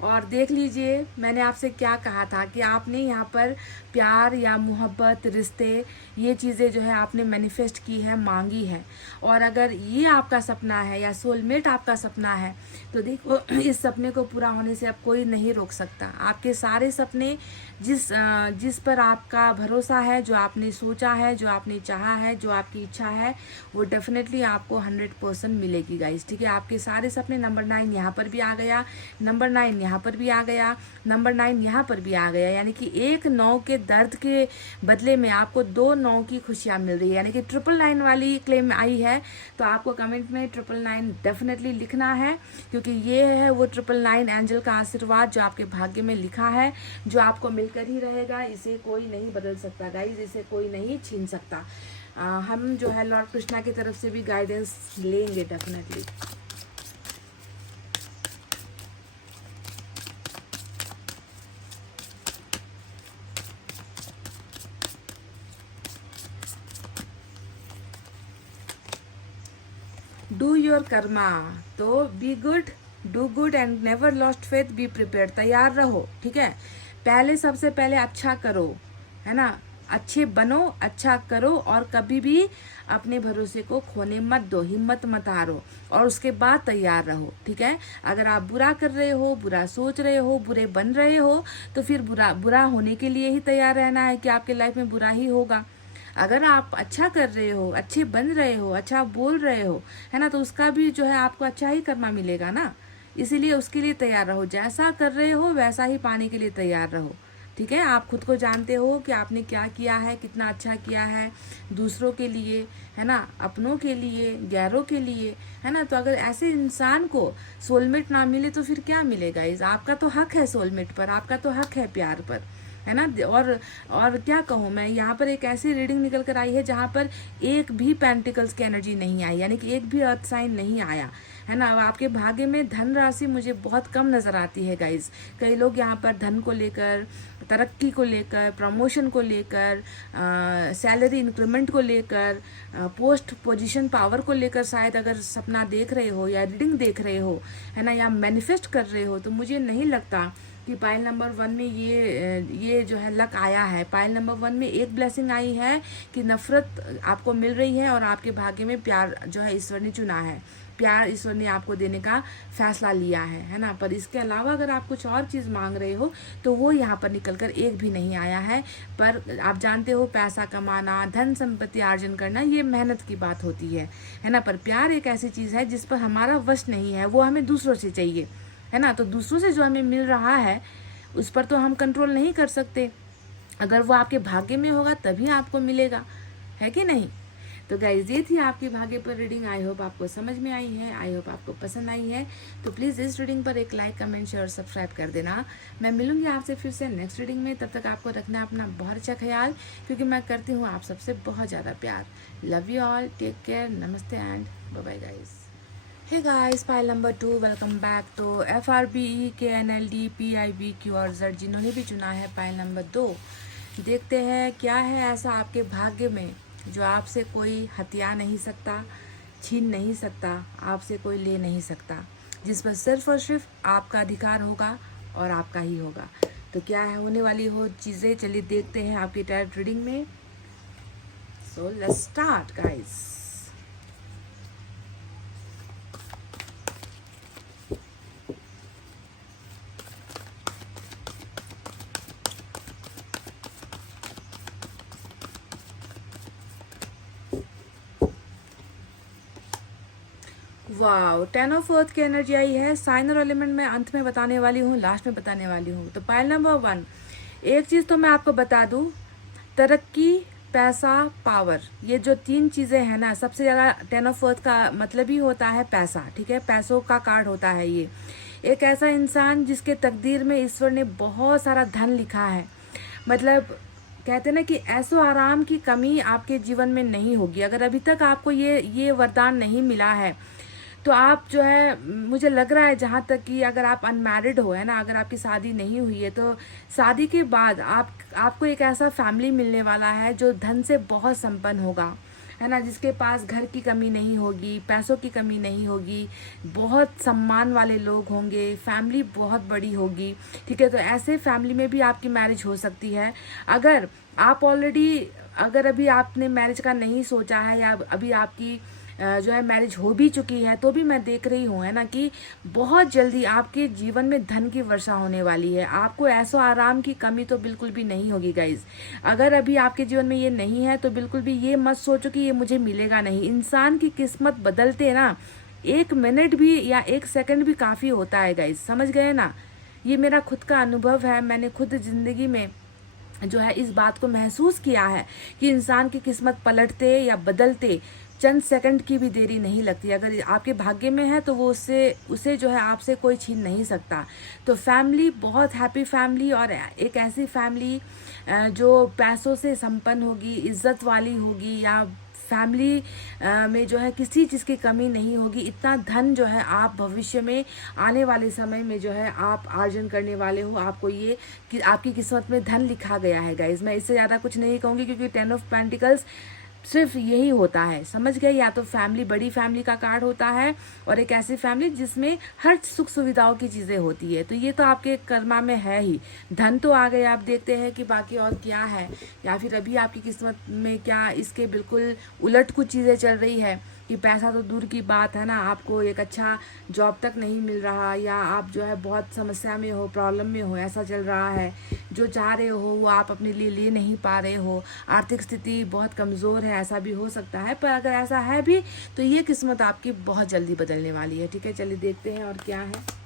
और देख लीजिए, मैंने आपसे क्या कहा था कि आपने यहाँ पर प्यार या मोहब्बत, रिश्ते, ये चीज़ें जो है आपने मैनिफेस्ट की है, मांगी है। और अगर ये आपका सपना है या सोलमेट आपका सपना है, तो देखो इस सपने को पूरा होने से अब कोई नहीं रोक सकता। आपके सारे सपने, जिस पर आपका भरोसा है, जो आपने सोचा है, जो आपने चाहा है, जो आपकी इच्छा है, वो डेफिनेटली आपको 100% मिलेगी गाइज, ठीक है। आपके सारे सपने, नंबर 9 यहाँ पर भी आ गया, नंबर 9 यहाँ पर भी आ गया, नंबर 9 यहाँ पर भी आ गया, यानी कि 1 9 के दर्द के बदले में आपको 2 9 की खुशियाँ मिल रही है, यानी कि 999 वाली क्लेम आई है। तो आपको कमेंट में 999 डेफिनेटली लिखना है, क्योंकि ये है वो 999 एंजल का आशीर्वाद जो आपके भाग्य में लिखा है, जो आपको मिलकर ही रहेगा। इसे कोई नहीं बदल सकता गाइज, इसे कोई नहीं छीन सकता। हम जो है लॉर्ड कृष्णा की तरफ से भी गाइडेंस लेंगे डेफिनेटली। डू योर कर्मा, तो be good, do good and never lost faith, be prepared, तैयार रहो, ठीक है। पहले सबसे पहले अच्छा करो, है ना, अच्छे बनो, अच्छा करो, और कभी भी अपने भरोसे को खोने मत दो, हिम्मत मत हारो, और उसके बाद तैयार रहो, ठीक है। अगर आप बुरा कर रहे हो, बुरा सोच रहे हो, बुरे बन रहे हो, तो फिर बुरा होने के लिए ही तैयार रहना है कि आपके लाइफ में बुरा ही होगा। अगर आप अच्छा कर रहे हो, अच्छे बन रहे हो, अच्छा बोल रहे हो, है ना, तो उसका भी जो है आपको अच्छा ही कर्मा मिलेगा ना। इसीलिए उसके लिए तैयार रहो, जैसा कर रहे हो वैसा ही पाने के लिए तैयार रहो, ठीक है। आप खुद को जानते हो कि आपने क्या किया है, कितना अच्छा किया है दूसरों के लिए, है ना, अपनों के लिए, गैरों के लिए, है ना। तो अगर ऐसे इंसान को सोलमेट ना मिले तो फिर क्या मिलेगा। इस आपका तो हक है सोलमेट पर, आपका तो हक है प्यार पर, है ना। और क्या कहूँ मैं, यहाँ पर एक ऐसी रीडिंग निकल कर आई है जहाँ पर एक भी पेंटिकल्स की एनर्जी नहीं आई, यानी कि एक भी अर्थ साइन नहीं आया, है ना। आपके भाग्य में धन राशि मुझे बहुत कम नज़र आती है गाइज। कई लोग यहाँ पर धन को लेकर, तरक्की को लेकर, प्रमोशन को लेकर, सैलरी इंक्रीमेंट को लेकर, पोस्ट पोजीशन पावर को लेकर शायद अगर सपना देख रहे हो या रीडिंग देख रहे हो, है ना, या मैनिफेस्ट कर रहे हो, तो मुझे नहीं लगता कि पाइल नंबर 1 में ये जो है लक आया है। पाइल नंबर 1 में एक ब्लेसिंग आई है कि नफरत आपको मिल रही है, और आपके भाग्य में प्यार जो है ईश्वर ने चुना है, प्यार ईश्वर ने आपको देने का फैसला लिया है ना। पर इसके अलावा अगर आप कुछ और चीज़ मांग रहे हो तो वो यहाँ पर निकल कर एक भी नहीं आया है। पर आप जानते हो, पैसा कमाना, धन संपत्ति अर्जन करना, ये मेहनत की बात होती है ना। पर प्यार एक ऐसी चीज़ है जिस पर हमारा वश नहीं है, वो हमें दूसरों से चाहिए, है ना। तो दूसरों से जो हमें मिल रहा है उस पर तो हम कंट्रोल नहीं कर सकते, अगर वो आपके भाग्य में होगा तभी आपको मिलेगा, है कि नहीं। तो गाइज, ये थी आपके भाग्य पर रीडिंग। आई होप आपको समझ में आई है, आई होप आपको पसंद आई है। तो प्लीज़ इस रीडिंग पर एक लाइक, कमेंट, शेयर और सब्सक्राइब कर देना। मैं मिलूंगी आपसे फिर से नेक्स्ट रीडिंग में। तब तक आपको रखना अपना बहुत अच्छा ख्याल, क्योंकि मैं करती हूँ आप सबसे बहुत ज़्यादा प्यार। Love you all, take care, नमस्ते and bye bye guys. Hey guys, pile number 2, welcome back. तो FRBE KNLD PIBQ और Z जिन्होंने भी चुना है पाइल नंबर 2, देखते हैं क्या है ऐसा आपके भाग्य में जो आपसे कोई हथिया नहीं सकता, छीन नहीं सकता, आपसे कोई ले नहीं सकता, जिस पर सिर्फ और सिर्फ आपका अधिकार होगा और आपका ही होगा। तो क्या है होने वाली हो चीज़ें, चलिए देखते हैं आपकी टैरोट रीडिंग में। So let's start guys. Wow, 10 of earth की एनर्जी आई है। साइन और एलिमेंट मैं अंत में बताने वाली हूँ, लास्ट में बताने वाली हूँ। तो पाइल नंबर 1, एक चीज़ तो मैं आपको बता दूँ, तरक्की, पैसा, पावर, ये जो 3 चीज़ें हैं ना, सबसे ज़्यादा 10 ऑफ अर्थ का मतलब ही होता है पैसा, ठीक है। पैसों का कार्ड होता है ये। एक ऐसा इंसान जिसके तकदीर में ईश्वर ने बहुत सारा धन लिखा है, मतलब कहते हैं ना कि ऐसो आराम की कमी आपके जीवन में नहीं होगी। अगर अभी तक आपको ये वरदान नहीं मिला है तो आप जो है, मुझे लग रहा है जहाँ तक कि अगर आप अनमैरिड हो, है ना, अगर आपकी शादी नहीं हुई है तो शादी के बाद आपको एक ऐसा फैमिली मिलने वाला है जो धन से बहुत संपन्न होगा, है ना, जिसके पास घर की कमी नहीं होगी, पैसों की कमी नहीं होगी, बहुत सम्मान वाले लोग होंगे, फैमिली बहुत बड़ी होगी, ठीक है। तो ऐसे फैमिली में भी आपकी मैरिज हो सकती है। अगर आप अगर अभी आपने मैरिज का नहीं सोचा है, या अभी आपकी जो है मैरिज हो भी चुकी है, तो भी मैं देख रही हूँ, है ना, कि बहुत जल्दी आपके जीवन में धन की वर्षा होने वाली है। आपको ऐसा आराम की कमी तो बिल्कुल भी नहीं होगी गाइज। अगर अभी आपके जीवन में ये नहीं है तो बिल्कुल भी ये मत सोचो कि ये मुझे मिलेगा नहीं। इंसान की किस्मत बदलते ना 1 मिनट भी या 1 सेकंड भी काफ़ी होता है गाइज, समझ गए ना। ये मेरा खुद का अनुभव है, मैंने खुद ज़िंदगी में जो है इस बात को महसूस किया है कि इंसान की किस्मत पलटते या बदलते चंद सेकंड की भी देरी नहीं लगती। अगर आपके भाग्य में है तो वो उसे जो है आपसे कोई छीन नहीं सकता। तो फैमिली, बहुत हैप्पी फैमिली, और एक ऐसी फैमिली जो पैसों से संपन्न होगी, इज्जत वाली होगी, या फैमिली में जो है किसी चीज़ की कमी नहीं होगी। इतना धन जो है आप भविष्य में आने वाले समय में जो है आप अर्जन करने वाले हो। आपको ये कि आपकी किस्मत में धन लिखा गया है गाइज। मैं इससे ज़्यादा कुछ नहीं कहूँगी, क्योंकि 10 ऑफ पेंटिकल्स सिर्फ यही होता है, समझ गए। या तो फैमिली, बड़ी फैमिली का कार्ड होता है, और एक ऐसी फैमिली जिसमें हर सुख सुविधाओं की चीज़ें होती है। तो ये तो आपके कर्मा में है ही। धन तो आ गए, आप देखते हैं कि बाकी और क्या है, या फिर अभी आपकी किस्मत में क्या इसके बिल्कुल उलट कुछ चीज़ें चल रही है कि पैसा तो दूर की बात है ना, आपको एक अच्छा जॉब तक नहीं मिल रहा, या आप जो है बहुत समस्या में हो, प्रॉब्लम में हो, ऐसा चल रहा है। जो चाह रहे हो वो आप अपने लिए ले नहीं पा रहे हो, आर्थिक स्थिति बहुत कमज़ोर है, ऐसा भी हो सकता है। पर अगर ऐसा है भी तो ये किस्मत आपकी बहुत जल्दी बदलने वाली है, ठीक है। चलिए देखते हैं और क्या है।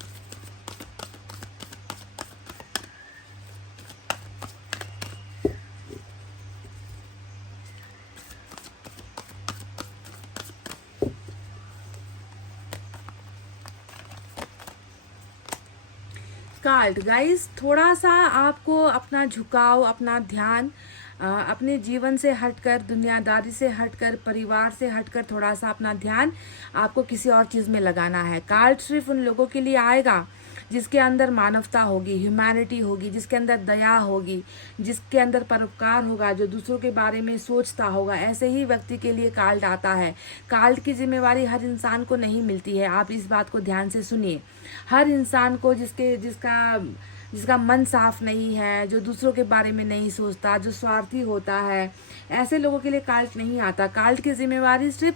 कार्ड गाइस, थोड़ा सा आपको अपना झुकाव, अपना ध्यान अपने जीवन से हटकर, दुनियादारी से हटकर, परिवार से हटकर, थोड़ा सा अपना ध्यान आपको किसी और चीज़ में लगाना है। कार्ड सिर्फ उन लोगों के लिए आएगा जिसके अंदर मानवता होगी, ह्यूमैनिटी होगी, जिसके अंदर दया होगी, जिसके अंदर परोपकार होगा, जो दूसरों के बारे में सोचता होगा, ऐसे ही व्यक्ति के लिए कार्ड आता है। कार्ड की जिम्मेवारी हर इंसान को नहीं मिलती है, आप इस बात को ध्यान से सुनिए। हर इंसान को जिसका मन साफ नहीं है, जो दूसरों के बारे में नहीं सोचता, जो स्वार्थी होता है, ऐसे लोगों के लिए कार्ड नहीं आता। कार्ड की जिम्मेवारी सिर्फ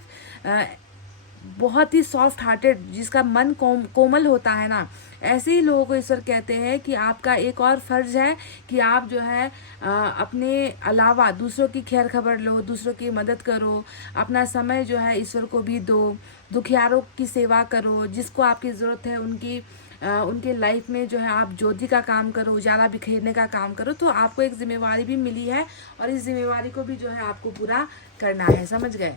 बहुत ही सॉफ्ट हार्टेड, जिसका मन कोमल होता है ना, ऐसे ही लोगों को ईश्वर कहते हैं कि आपका एक और फर्ज है कि आप जो है अपने अलावा दूसरों की खैर खबर लो, दूसरों की मदद करो, अपना समय जो है ईश्वर को भी दो, दुखियारों की सेवा करो, जिसको आपकी ज़रूरत है उनके लाइफ में जो है आप ज्योति का काम करो, उजाला बिखेरने का काम करो। तो आपको एक जिम्मेवारी भी मिली है, और इस जिम्मेवारी को भी जो है आपको पूरा करना है, समझ गए।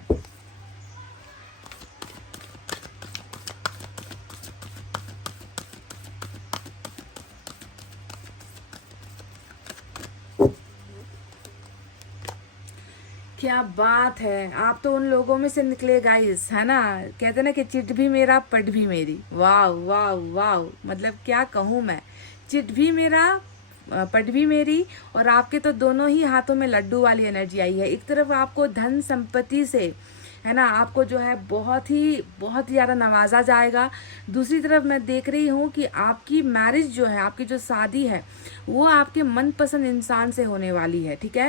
क्या बात है, आप तो उन लोगों में से निकले गाइस, है ना। कहते ना कि चिट भी मेरा पट भी मेरी। वाह वाह वाह, मतलब क्या कहूँ मैं, चिट भी मेरा पट भी मेरी। और आपके तो दोनों ही हाथों में लड्डू वाली एनर्जी आई है। एक तरफ आपको धन संपत्ति से, है ना, आपको जो है बहुत ही ज़्यादा नवाजा जाएगा। दूसरी तरफ मैं देख रही हूँ कि आपकी मैरिज जो है, आपकी जो शादी है, वो आपके मनपसंद इंसान से होने वाली है, ठीक है।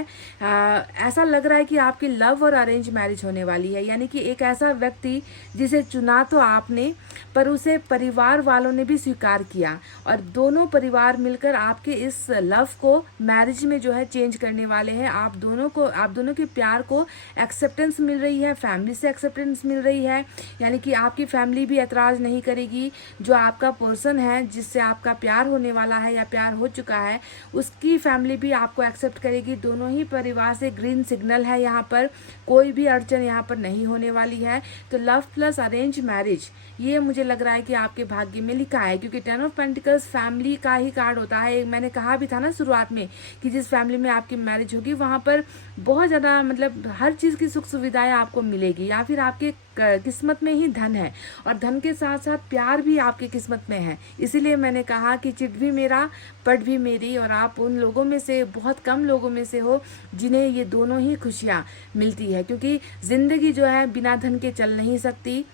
ऐसा लग रहा है कि आपकी लव और अरेंज मैरिज होने वाली है, यानी कि एक ऐसा व्यक्ति जिसे चुना तो आपने, पर उसे परिवार वालों ने भी स्वीकार किया, और दोनों परिवार मिलकर आपके इस लव को मैरिज में जो है चेंज करने वाले हैं। आप दोनों के प्यार को एक्सेप्टेंस मिल रही है फैमिली फैमिली से एक्सेप्टेंस मिल रही है, यानी कि आपकी फैमिली भी एतराज़ नहीं करेगी। जो आपका पर्सन है जिससे आपका प्यार होने वाला है या प्यार हो चुका है, उसकी फैमिली भी आपको एक्सेप्ट करेगी। दोनों ही परिवार से ग्रीन सिग्नल है, यहाँ पर कोई भी अड़चन यहाँ पर नहीं होने वाली है। तो लव प्लस अरेंज मैरिज, ये मुझे लग रहा है कि आपके भाग्य में लिखा है, क्योंकि 10 ऑफ पेंटिकल्स फैमिली का ही कार्ड होता है। मैंने कहा भी था ना शुरुआत में कि जिस फैमिली में आपकी मैरिज होगी वहाँ पर बहुत ज़्यादा मतलब हर चीज़ की सुख सुविधाएं आपको मिलेगी, या फिर आपके किस्मत में ही धन है, और धन के साथ साथ प्यार भी आपकी किस्मत में है। इसीलिए मैंने कहा कि चिट भी मेरा पट भी मेरी, और आप उन लोगों में से, बहुत कम लोगों में से हो जिन्हें ये दोनों ही खुशियाँ मिलती है, क्योंकि ज़िंदगी जो है बिना धन के चल नहीं सकती,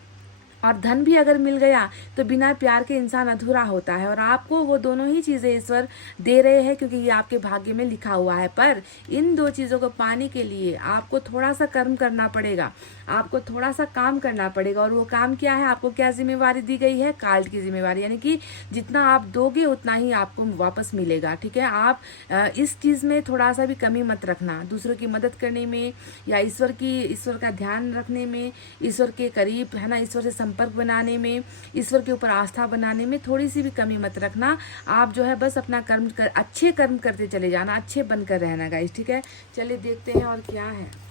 और धन भी अगर मिल गया तो बिना प्यार के इंसान अधूरा होता है। और आपको वो दोनों ही चीज़ें ईश्वर दे रहे हैं, क्योंकि ये आपके भाग्य में लिखा हुआ है। पर इन दो चीज़ों को पाने के लिए आपको थोड़ा सा कर्म करना पड़ेगा, आपको थोड़ा सा काम करना पड़ेगा। और वो काम क्या है, आपको क्या जिम्मेवारी दी गई है, कार्ड की जिम्मेवारी, यानी कि जितना आप दोगे उतना ही आपको वापस मिलेगा। ठीक है, आप इस चीज़ में थोड़ा सा भी कमी मत रखना, दूसरों की मदद करने में या ईश्वर का ध्यान रखने में, ईश्वर के करीब है ना, ईश्वर से संपर्क बनाने में, ईश्वर के ऊपर आस्था बनाने में थोड़ी सी भी कमी मत रखना। आप जो है बस अपना अच्छे कर्म करते चले जाना, अच्छे बनकर रहना गाइस। ठीक है, चलिए देखते हैं और क्या है।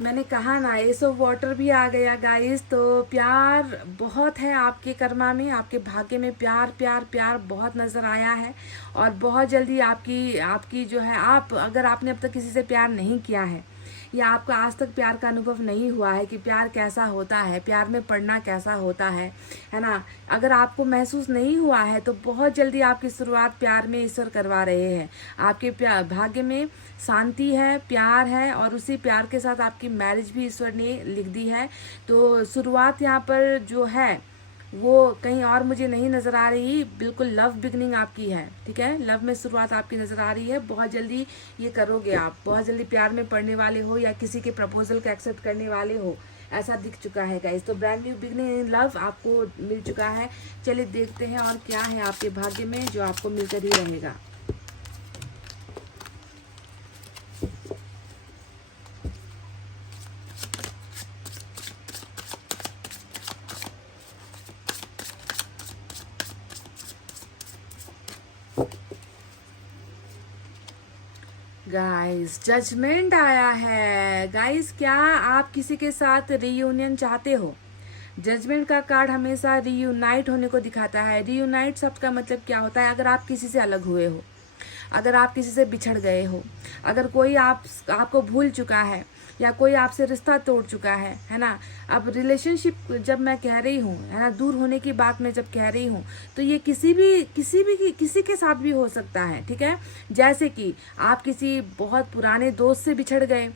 मैंने कहा ना, एस ऑफ वाटर भी आ गया गाइस। तो प्यार बहुत है आपके कर्मा में, आपके भाग्य में प्यार प्यार प्यार बहुत नज़र आया है। और बहुत जल्दी आपकी जो है, आप अगर आपने अब तक किसी से प्यार नहीं किया है, या आपका आज तक प्यार का अनुभव नहीं हुआ है कि प्यार कैसा होता है, प्यार में पड़ना कैसा होता है ना, अगर आपको महसूस नहीं हुआ है तो बहुत जल्दी आपकी शुरुआत प्यार में ईश्वर करवा रहे हैं। आपके भाग्य में शांति है, प्यार है, और उसी प्यार के साथ आपकी मैरिज भी ईश्वर ने लिख दी है। तो शुरुआत यहाँ पर जो है वो कहीं और मुझे नहीं नज़र आ रही, बिल्कुल लव बिगनिंग आपकी है। ठीक है, लव में शुरुआत आपकी नज़र आ रही है। बहुत जल्दी ये करोगे आप, बहुत जल्दी प्यार में पड़ने वाले हो, या किसी के प्रपोजल को एक्सेप्ट करने वाले हो, ऐसा दिख चुका है गाइस। तो brand new beginning in love आपको मिल चुका है। चलिए देखते हैं और क्या है आपके भाग्य में जो आपको मिलकर ही रहेगा। गाइस जजमेंट आया है। गाइस क्या आप किसी के साथ रीयूनियन चाहते हो? जजमेंट का कार्ड हमेशा रीयूनाइट होने को दिखाता है। रीयूनाइट शब्द का मतलब क्या होता है? अगर आप किसी से अलग हुए हो, अगर आप किसी से बिछड़ गए हो, अगर कोई आपको भूल चुका है, या कोई आपसे रिश्ता तोड़ चुका है ना। अब रिलेशनशिप जब मैं कह रही हूँ, है ना, दूर होने की बात मैं जब कह रही हूँ, तो ये किसी के साथ भी हो सकता है। ठीक है, जैसे कि आप किसी बहुत पुराने दोस्त से बिछड़ गए,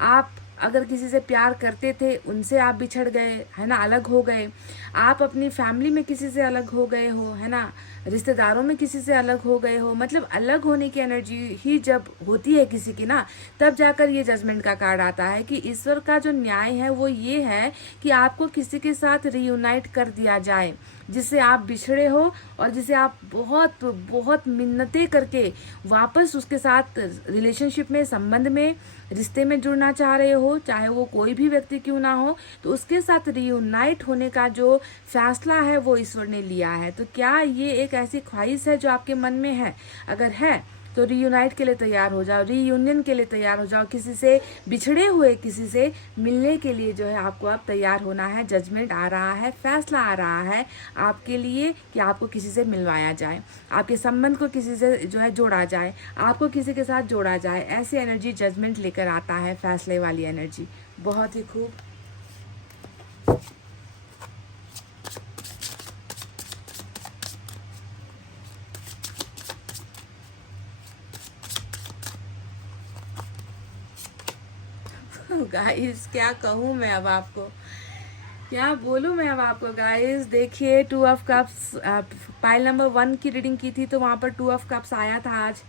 आप अगर किसी से प्यार करते थे, उनसे आप बिछड़ गए, है ना, अलग हो गए, आप अपनी फैमिली में किसी से अलग हो गए हो, है ना, रिश्तेदारों में किसी से अलग हो गए हो। मतलब अलग होने की एनर्जी ही जब होती है किसी की ना, तब जाकर ये जजमेंट का कार्ड आता है कि ईश्वर का जो न्याय है वो ये है कि आपको किसी के साथ रीयूनाइट कर दिया जाए, जिससे आप बिछड़े हो और जिसे आप बहुत बहुत मिन्नतें करके वापस उसके साथ रिलेशनशिप में, संबंध में, रिश्ते में जुड़ना चाह रहे हो, चाहे वो कोई भी व्यक्ति क्यों ना हो। तो उसके साथ रीयूनाइट होने का जो फैसला है वो ईश्वर ने लिया है। तो क्या ये एक ऐसी ख्वाहिश है जो आपके मन में है? अगर है तो रीयूनाइट के लिए तैयार हो जाओ, रीयूनियन के लिए तैयार हो जाओ, किसी से बिछड़े हुए किसी से मिलने के लिए जो है आपको अब तैयार होना है। जजमेंट आ रहा है, फैसला आ रहा है आपके लिए कि आपको किसी से मिलवाया जाए, आपके संबंध को किसी से जो है जोड़ा जाए, आपको किसी के साथ जोड़ा जाए। ऐसी एनर्जी जजमेंट लेकर आता है, फैसले वाली एनर्जी। बहुत ही खूब। गाइस क्या कहूँ मैं अब आपको, क्या बोलूँ मैं अब आपको। गाइस देखिए, 2 ऑफ कप्स, पाइल नंबर 1 की रीडिंग की थी तो वहाँ पर 2 ऑफ कप्स आया था आज।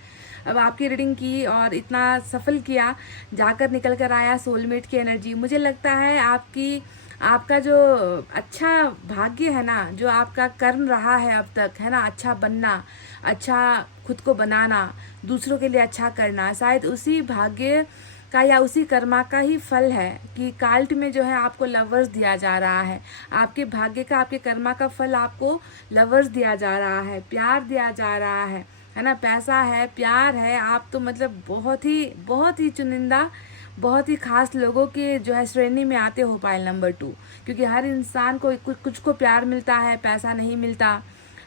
अब आपकी रीडिंग की और इतना सफल किया, जाकर निकल कर आया सोलमेट की एनर्जी। मुझे लगता है आपका जो अच्छा भाग्य है ना, जो आपका कर्म रहा है अब तक, है ना, अच्छा बनना, अच्छा खुद को बनाना, दूसरों के लिए अच्छा करना, शायद उसी भाग्य का या उसी कर्मा का ही फल है कि काल्ट में जो है आपको लवर्स दिया जा रहा है। आपके भाग्य का, आपके कर्मा का फल आपको लवर्स दिया जा रहा है, प्यार दिया जा रहा है ना, पैसा है, प्यार है। आप तो मतलब बहुत ही चुनिंदा, बहुत ही खास लोगों के जो है श्रेणी में आते हो, पायल नंबर 2। क्योंकि हर इंसान को कुछ को प्यार मिलता है, पैसा नहीं मिलता।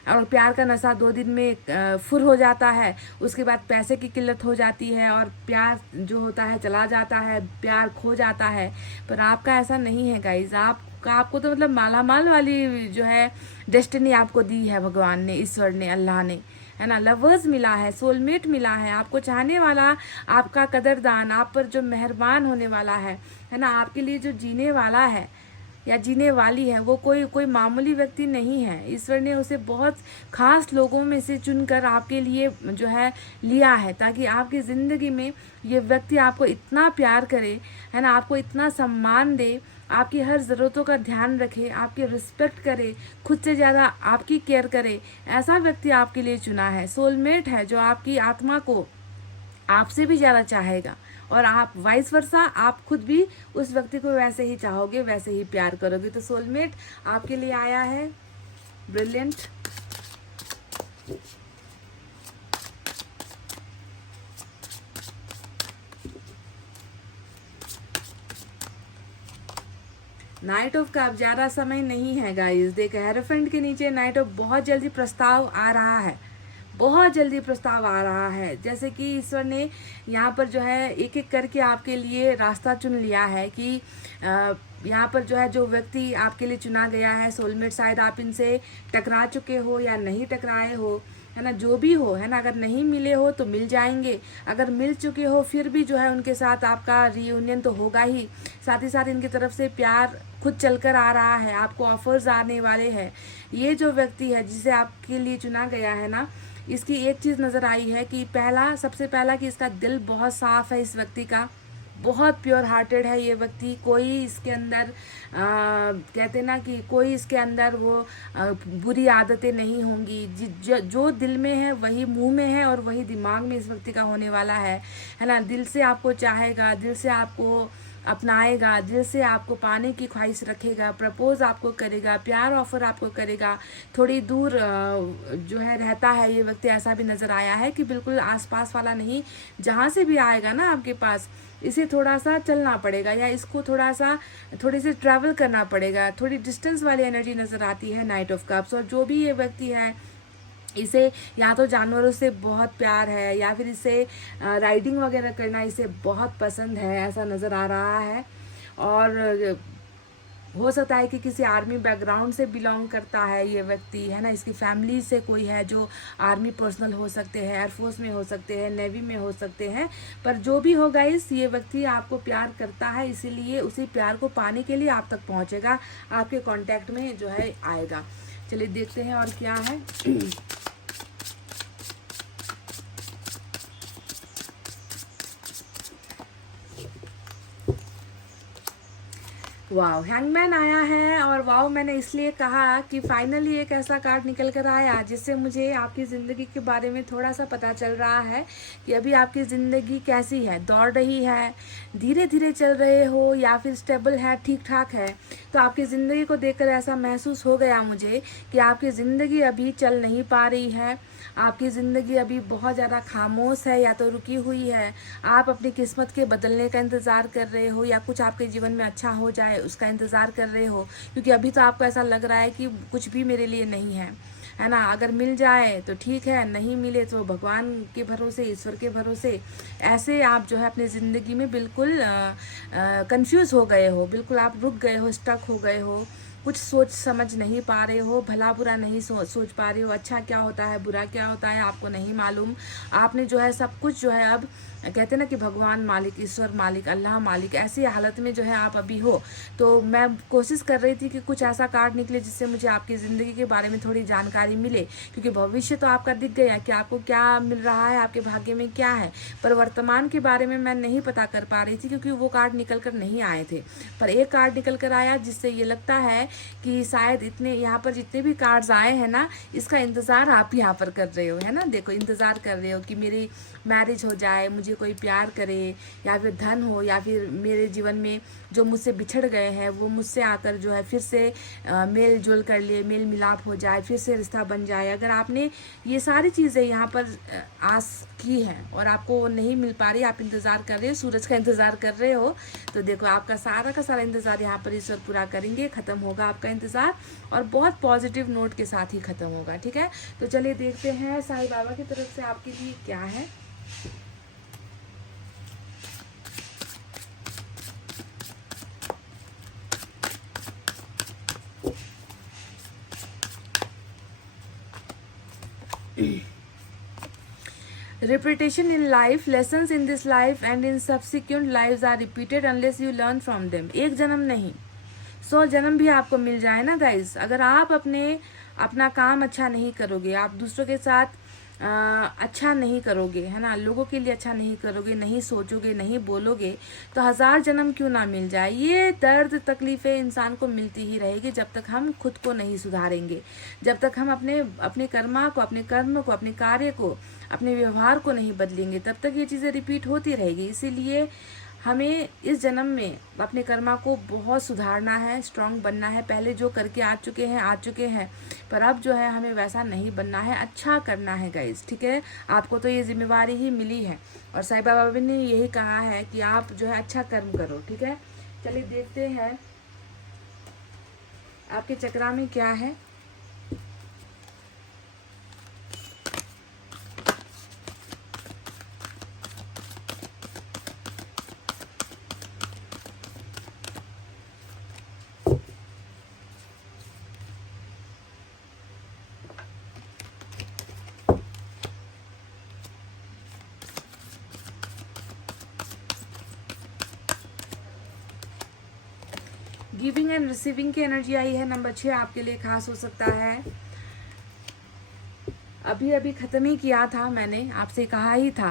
और प्यार का नशा 2 दिन में फुर हो जाता है, उसके बाद पैसे की किल्लत हो जाती है और प्यार जो होता है चला जाता है, प्यार खो जाता है। पर आपका ऐसा नहीं है गाइज। आपको तो मतलब मालामाल वाली जो है डेस्टिनी आपको दी है भगवान ने, ईश्वर ने, अल्लाह ने, है ना। लवर्स मिला है, सोलमेट मिला है, आपको चाहने वाला, आपका कदरदान, आप पर जो मेहरबान होने वाला है ना, आपके लिए जो जीने वाला है या जीने वाली है, वो कोई मामूली व्यक्ति नहीं है। ईश्वर ने उसे बहुत खास लोगों में से चुनकर आपके लिए जो है लिया है, ताकि आपकी ज़िंदगी में ये व्यक्ति आपको इतना प्यार करे, है ना, आपको इतना सम्मान दे, आपकी हर ज़रूरतों का ध्यान रखे, आपकी रिस्पेक्ट करे, खुद से ज़्यादा आपकी केयर करे। ऐसा व्यक्ति आपके लिए चुना है। सोलमेट है जो आपकी आत्मा को आपसे भी ज़्यादा चाहेगा, और आप वाइस वर्सा, आप खुद भी उस व्यक्ति को वैसे ही चाहोगे, वैसे ही प्यार करोगे। तो सोलमेट आपके लिए आया है। ब्रिलियंट। नाइट ऑफ का अब ज़्यादा समय नहीं है गाइस। देख, हेरोफेंट के नीचे नाइट ऑफ बहुत जल्दी प्रस्ताव आ रहा है, बहुत जल्दी प्रस्ताव आ रहा है। जैसे कि ईश्वर ने यहाँ पर जो है एक एक करके आपके लिए रास्ता चुन लिया है कि यहाँ पर जो है जो व्यक्ति आपके लिए चुना गया है सोलमेट, शायद आप इनसे टकरा चुके हो या नहीं टकराए हो, है ना, जो भी हो, है ना। अगर नहीं मिले हो तो मिल जाएंगे, अगर मिल चुके हो फिर भी जो है उनके साथ आपका रियूनियन तो होगा ही। साथ ही साथ इनकी तरफ से प्यार खुद चलकर आ रहा है, आपको ऑफर्स आने वाले हैं। ये जो व्यक्ति है जिसे आपके लिए चुना गया है ना, इसकी एक चीज़ नज़र आई है कि सबसे पहला कि इसका दिल बहुत साफ़ है, इस व्यक्ति का बहुत प्योर हार्टेड है ये व्यक्ति। कोई इसके अंदर कहते ना कि कोई इसके अंदर वो बुरी आदतें नहीं होंगी। जो दिल में है वही मुंह में है और वही दिमाग में इस व्यक्ति का होने वाला है ना। दिल से आपको चाहेगा, दिल से आपको अपनाएगा, दिल से आपको पाने की ख्वाहिश रखेगा, प्रपोज आपको करेगा, प्यार ऑफर आपको करेगा। थोड़ी दूर जो है रहता है ये व्यक्ति, ऐसा भी नज़र आया है कि बिल्कुल आसपास वाला नहीं। जहाँ से भी आएगा ना आपके पास, इसे थोड़ा सा चलना पड़ेगा या इसको थोड़ी सी ट्रैवल करना पड़ेगा। थोड़ी डिस्टेंस वाली एनर्जी नज़र आती है नाइट ऑफ कप्स। और जो भी ये व्यक्ति है, इसे या तो जानवरों से बहुत प्यार है या फिर इसे राइडिंग वगैरह करना इसे बहुत पसंद है, ऐसा नज़र आ रहा है। और हो सकता है कि किसी आर्मी बैकग्राउंड से बिलोंग करता है ये व्यक्ति, है ना। इसकी फैमिली से कोई है जो आर्मी पर्सनल हो सकते हैं, एयरफोर्स में हो सकते हैं, नेवी में हो सकते हैं। पर जो भी होगा, ये व्यक्ति आपको प्यार करता है, इसीलिए उसी प्यार को पाने के लिए आप तक पहुंचेगा, आपके कांटेक्ट में जो है आएगा। चलिए देखते हैं और क्या है। वाओ, हैंगमैन आया है। और वाओ मैंने इसलिए कहा कि फाइनली एक ऐसा कार्ड निकल कर आया जिससे मुझे आपकी ज़िंदगी के बारे में थोड़ा सा पता चल रहा है कि अभी आपकी ज़िंदगी कैसी है, दौड़ रही है, धीरे धीरे चल रहे हो या फिर स्टेबल है, ठीक ठाक है। तो आपकी ज़िंदगी को देखकर ऐसा महसूस हो गया मुझे कि आपकी ज़िंदगी अभी चल नहीं पा रही है, आपकी ज़िंदगी अभी बहुत ज़्यादा खामोश है या तो रुकी हुई है। आप अपनी किस्मत के बदलने का इंतज़ार कर रहे हो या कुछ आपके जीवन में अच्छा हो जाए उसका इंतज़ार कर रहे हो। क्योंकि अभी तो आपको ऐसा लग रहा है कि कुछ भी मेरे लिए नहीं है ना। अगर मिल जाए तो ठीक है, नहीं मिले तो भगवान के भरोसे, ईश्वर के भरोसे। ऐसे आप जो है अपनी ज़िंदगी में बिल्कुल कंफ्यूज हो गए हो, बिल्कुल आप रुक गए हो, स्टक हो गए हो कुछ सोच समझ नहीं पा रहे हो, भला बुरा नहीं सोच पा रहे हो, अच्छा क्या होता है बुरा क्या होता है आपको नहीं मालूम। आपने जो है सब कुछ जो है, अब कहते हैं ना कि भगवान मालिक, ईश्वर मालिक, अल्लाह मालिक, ऐसी हालत में जो है आप अभी हो। तो मैं कोशिश कर रही थी कि कुछ ऐसा कार्ड निकले जिससे मुझे आपकी ज़िंदगी के बारे में थोड़ी जानकारी मिले, क्योंकि भविष्य तो आपका दिख गया कि आपको क्या मिल रहा है, आपके भाग्य में क्या है, पर वर्तमान के बारे में मैं नहीं पता कर पा रही थी क्योंकि वो कार्ड निकल कर नहीं आए थे। पर एक कार्ड निकल कर आया जिससे ये लगता है कि शायद इतने यहाँ पर जितने भी कार्ड्स आए हैं ना, इसका इंतज़ार आप यहाँ पर कर रहे हो, है ना। देखो, इंतज़ार कर रहे हो कि मेरी मैरिज हो जाए, मुझे कोई प्यार करे, या फिर धन हो, या फिर मेरे जीवन में जो मुझसे बिछड़ गए हैं वो मुझसे आकर जो है फिर से मेल जोल कर लिए, मेल मिलाप हो जाए, फिर से रिश्ता बन जाए। अगर आपने ये सारी चीज़ें यहाँ पर आस की हैं और आपको वो नहीं मिल पा रही, आप इंतज़ार कर रहे हो, सूरज का इंतज़ार कर रहे हो, तो देखो आपका सारा का सारा इंतज़ार यहाँ पर ईश्वर पूरा करेंगे, ख़त्म होगा आपका इंतज़ार, और बहुत पॉजिटिव नोट के साथ ही ख़त्म होगा। ठीक है, तो चलिए देखते हैं साईं बाबा की तरफ से आपके लिए क्या है। Repetition in life, lessons in this life and in subsequent lives are repeated unless you learn from them। एक जन्म नहीं, 100 जन्म भी आपको मिल जाए ना गाइस, अगर आप अपना काम अच्छा नहीं करोगे, आप दूसरों के साथ अच्छा नहीं करोगे, है ना, लोगों के लिए अच्छा नहीं करोगे, नहीं सोचोगे, नहीं बोलोगे, तो 1000 जन्म क्यों ना मिल जाए। ये दर्द तकलीफ़ें इंसान को मिलती ही रहेगी जब तक हम खुद को नहीं सुधारेंगे, जब तक हम अपने कर्म को, अपने कार्य को, अपने व्यवहार को नहीं बदलेंगे, तब तक ये चीज़ें रिपीट होती रहेगी। इसीलिए हमें इस जन्म में अपने कर्मा को बहुत सुधारना है, स्ट्रांग बनना है। पहले जो करके आ चुके हैं, पर अब जो है हमें वैसा नहीं बनना है, अच्छा करना है गाइस। ठीक है, आपको तो ये जिम्मेवारी ही मिली है और साईं बाबा ने यही कहा है कि आप जो है अच्छा कर्म करो। ठीक है, चलिए देखते हैं आपके चक्रा में क्या है। गिविंग एंड रिसीविंग की एनर्जी आई है। नंबर 6 आपके लिए खास हो सकता है। अभी ख़त्म ही किया था, मैंने आपसे कहा ही था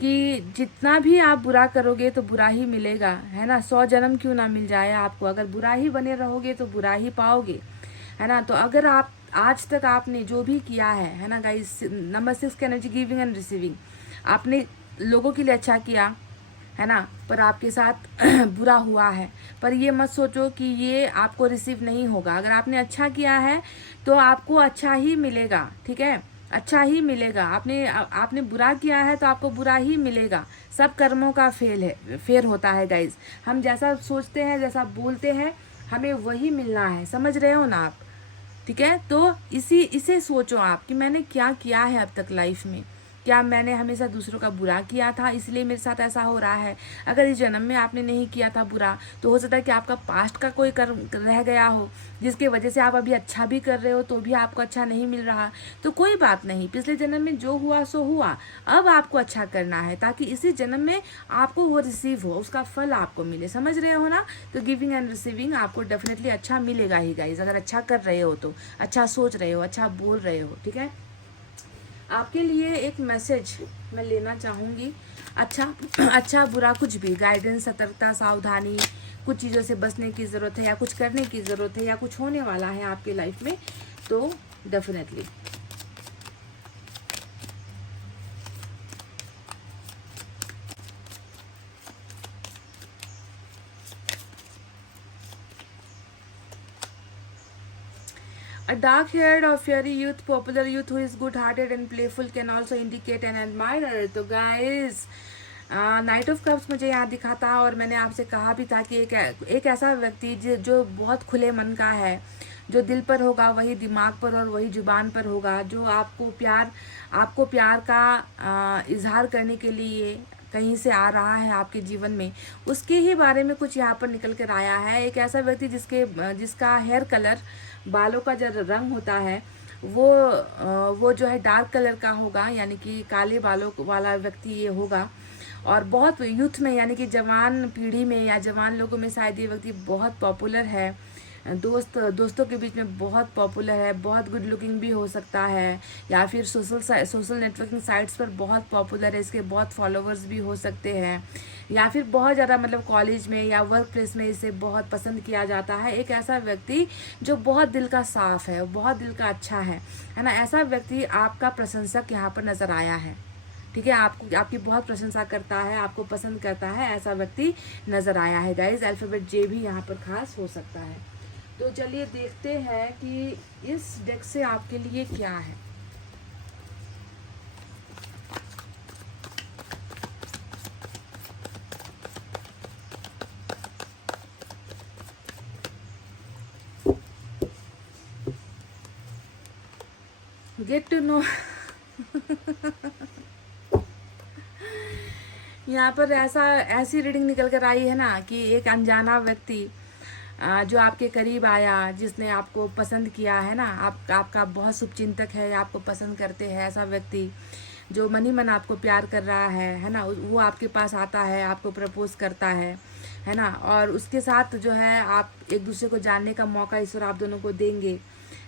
कि जितना भी आप बुरा करोगे तो बुरा ही मिलेगा, है ना। 100 जन्म क्यों ना मिल जाए आपको, अगर बुरा ही बने रहोगे तो बुरा ही पाओगे, है ना। तो अगर आप आज तक आपने जो भी किया है ना गाइस, नंबर 6 की एनर्जी गिविंग एंड रिसीविंग, आपने लोगों के लिए अच्छा किया, है ना, पर आपके साथ बुरा हुआ है, पर ये मत सोचो कि ये आपको रिसीव नहीं होगा। अगर आपने अच्छा किया है तो आपको अच्छा ही मिलेगा। ठीक है, अच्छा ही मिलेगा। आपने बुरा किया है तो आपको बुरा ही मिलेगा। सब कर्मों का फेर होता है गाइज। हम जैसा सोचते हैं, जैसा बोलते हैं, हमें वही मिलना है, समझ रहे हो ना आप। ठीक है, तो इसे सोचो आप कि मैंने क्या किया है अब तक लाइफ में। क्या मैंने हमेशा दूसरों का बुरा किया था इसलिए मेरे साथ ऐसा हो रहा है। अगर इस जन्म में आपने नहीं किया था बुरा, तो हो सकता है कि आपका पास्ट का कोई कर्म रह गया हो जिसके वजह से आप अभी अच्छा भी कर रहे हो तो भी आपको अच्छा नहीं मिल रहा। तो कोई बात नहीं, पिछले जन्म में जो हुआ सो हुआ, अब आपको अच्छा करना है ताकि इसी जन्म में आपको वो रिसीव हो, उसका फल आपको मिले। समझ रहे हो ना। तो गिविंग एंड रिसीविंग आपको डेफिनेटली अच्छा मिलेगा ही गाइज, अगर अच्छा कर रहे हो तो, अच्छा सोच रहे हो, अच्छा बोल रहे हो। ठीक है, आपके लिए एक मैसेज मैं लेना चाहूँगी। अच्छा बुरा कुछ भी, गाइडेंस, सतर्कता, सावधानी, कुछ चीज़ों से बचने की ज़रूरत है या कुछ करने की ज़रूरत है या कुछ होने वाला है आपके लाइफ में, तो definitely a dark-haired or fiery youth, popular youth who is good-hearted and playful can also indicate an admirer। तो guys, नाइट ऑफ कप्स मुझे यहाँ दिखाता और मैंने आपसे कहा भी था कि एक ऐसा व्यक्ति जो बहुत खुले मन का है, जो दिल पर होगा वही दिमाग पर और वही जुबान पर होगा, जो आपको प्यार का इजहार करने के लिए कहीं से आ रहा है आपके जीवन में, उसके ही बारे में कुछ यहाँ पर निकल कर आया है। एक ऐसा व्यक्ति जिसका हेयर कलर, बालों का जो रंग होता है वो जो है डार्क कलर का होगा, यानी कि काले बालों वाला व्यक्ति ये होगा। और बहुत यूथ में, यानी कि जवान पीढ़ी में या जवान लोगों में शायद ये व्यक्ति बहुत पॉपुलर है, दोस्तों के बीच में बहुत पॉपुलर है, बहुत गुड लुकिंग भी हो सकता है, या फिर सोशल नेटवर्किंग साइट्स पर बहुत पॉपुलर है, इसके बहुत फॉलोअर्स भी हो सकते हैं, या फिर बहुत ज़्यादा मतलब कॉलेज में या वर्क प्लेस में इसे बहुत पसंद किया जाता है। एक ऐसा व्यक्ति जो बहुत दिल का साफ है, बहुत दिल का अच्छा है ना, ऐसा व्यक्ति आपका प्रशंसक यहाँ पर नज़र आया है। ठीक है, आपकी बहुत प्रशंसा करता है, आपको पसंद करता है, ऐसा व्यक्ति नज़र आया है गाइज। अल्फ़ाबेट जे भी यहाँ पर खास हो सकता है। तो चलिए देखते हैं कि इस डेक से आपके लिए क्या है। गेट टू नो यहाँ पर ऐसी रीडिंग निकल कर आई है ना कि एक अनजाना व्यक्ति जो आपके करीब आया, जिसने आपको पसंद किया है ना, आपका बहुत शुभचिंतक है, आपको पसंद करते हैं, ऐसा व्यक्ति जो मन ही मन आपको प्यार कर रहा है ना, वो आपके पास आता है, आपको प्रपोज करता है ना, और उसके साथ जो है आप एक दूसरे को जानने का मौका ईश्वर आप दोनों को देंगे,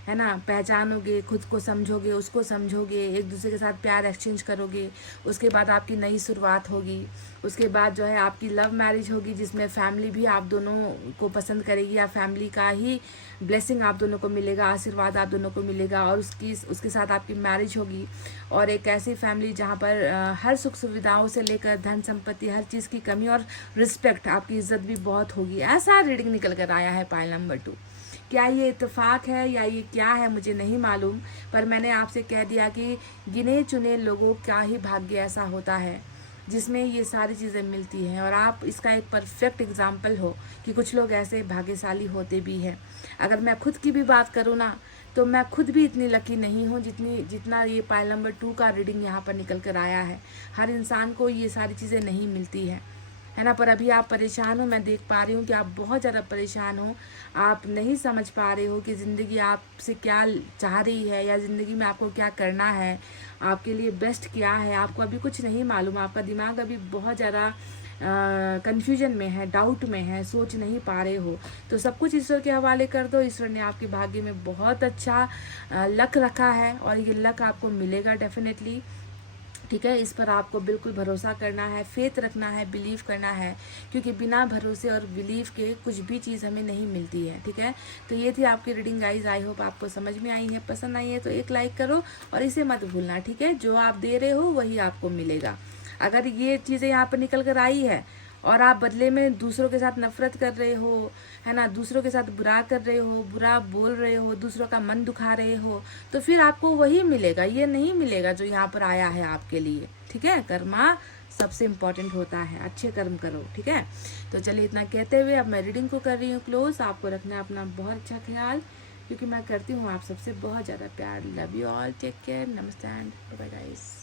है ना, पहचानोगे, खुद को समझोगे, उसको समझोगे, एक दूसरे के साथ प्यार एक्सचेंज करोगे, उसके बाद आपकी नई शुरुआत होगी, उसके बाद जो है आपकी लव मैरिज होगी, जिसमें फैमिली भी आप दोनों को पसंद करेगी, या फैमिली का ही ब्लेसिंग आप दोनों को मिलेगा, आशीर्वाद आप दोनों को मिलेगा, और उसके साथ आपकी मैरिज होगी। और एक ऐसी फैमिली जहाँ पर हर सुख सुविधाओं से लेकर धन संपत्ति, हर चीज़ की कमी और रिस्पेक्ट, आपकी इज्जत भी बहुत होगी। ऐसा रीडिंग निकल कर आया है पाइल नंबर 2। क्या ये इत्तेफाक है या ये क्या है मुझे नहीं मालूम, पर मैंने आपसे कह दिया कि गिने चुने लोगों का ही भाग्य ऐसा होता है जिसमें ये सारी चीज़ें मिलती हैं, और आप इसका एक परफेक्ट एग्जाम्पल हो कि कुछ लोग ऐसे भाग्यशाली होते भी हैं। अगर मैं खुद की भी बात करूँ ना, तो मैं खुद भी इतनी लकी नहीं हूँ जितना ये पाइल नंबर 2 का रीडिंग यहाँ पर निकल कर आया है। हर इंसान को ये सारी चीज़ें नहीं मिलती है ना। पर अभी आप परेशान हो, मैं देख पा रही हूँ कि आप बहुत ज़्यादा परेशान हो, आप नहीं समझ पा रहे हो कि ज़िंदगी आपसे क्या चाह रही है, या ज़िंदगी में आपको क्या करना है, आपके लिए बेस्ट क्या है, आपको अभी कुछ नहीं मालूम। आपका दिमाग अभी बहुत ज़्यादा कन्फ्यूजन में है, डाउट में है, सोच नहीं पा रहे हो। तो सब कुछ ईश्वर के हवाले कर दो। ईश्वर ने आपके भाग्य में बहुत अच्छा लक रखा है, और ये लक आपको मिलेगा डेफिनेटली। ठीक है, इस पर आपको बिल्कुल भरोसा करना है, फेथ रखना है, बिलीव करना है, क्योंकि बिना भरोसे और बिलीव के कुछ भी चीज़ हमें नहीं मिलती है। ठीक है, तो ये थी आपकी रीडिंग गाइज। आई होप आपको समझ में आई है, पसंद आई है तो एक लाइक करो, और इसे मत भूलना। ठीक है, जो आप दे रहे हो वही आपको मिलेगा। अगर ये चीज़ें यहाँ पर निकल कर आई है और आप बदले में दूसरों के साथ नफरत कर रहे हो, है ना, दूसरों के साथ बुरा कर रहे हो, बुरा बोल रहे हो, दूसरों का मन दुखा रहे हो, तो फिर आपको वही मिलेगा, ये नहीं मिलेगा जो यहाँ पर आया है आपके लिए। ठीक है, कर्मा सबसे इम्पॉर्टेंट होता है, अच्छे कर्म करो। ठीक है, तो चलिए इतना कहते हुए अब मैं रीडिंग को कर रही हूँ क्लोज। आपको रखना है अपना बहुत अच्छा ख्याल, क्योंकि मैं करती हूँ आप सबसे बहुत ज़्यादा प्यार। Love you all, take care, नमस्ते एंड बाय गाइस।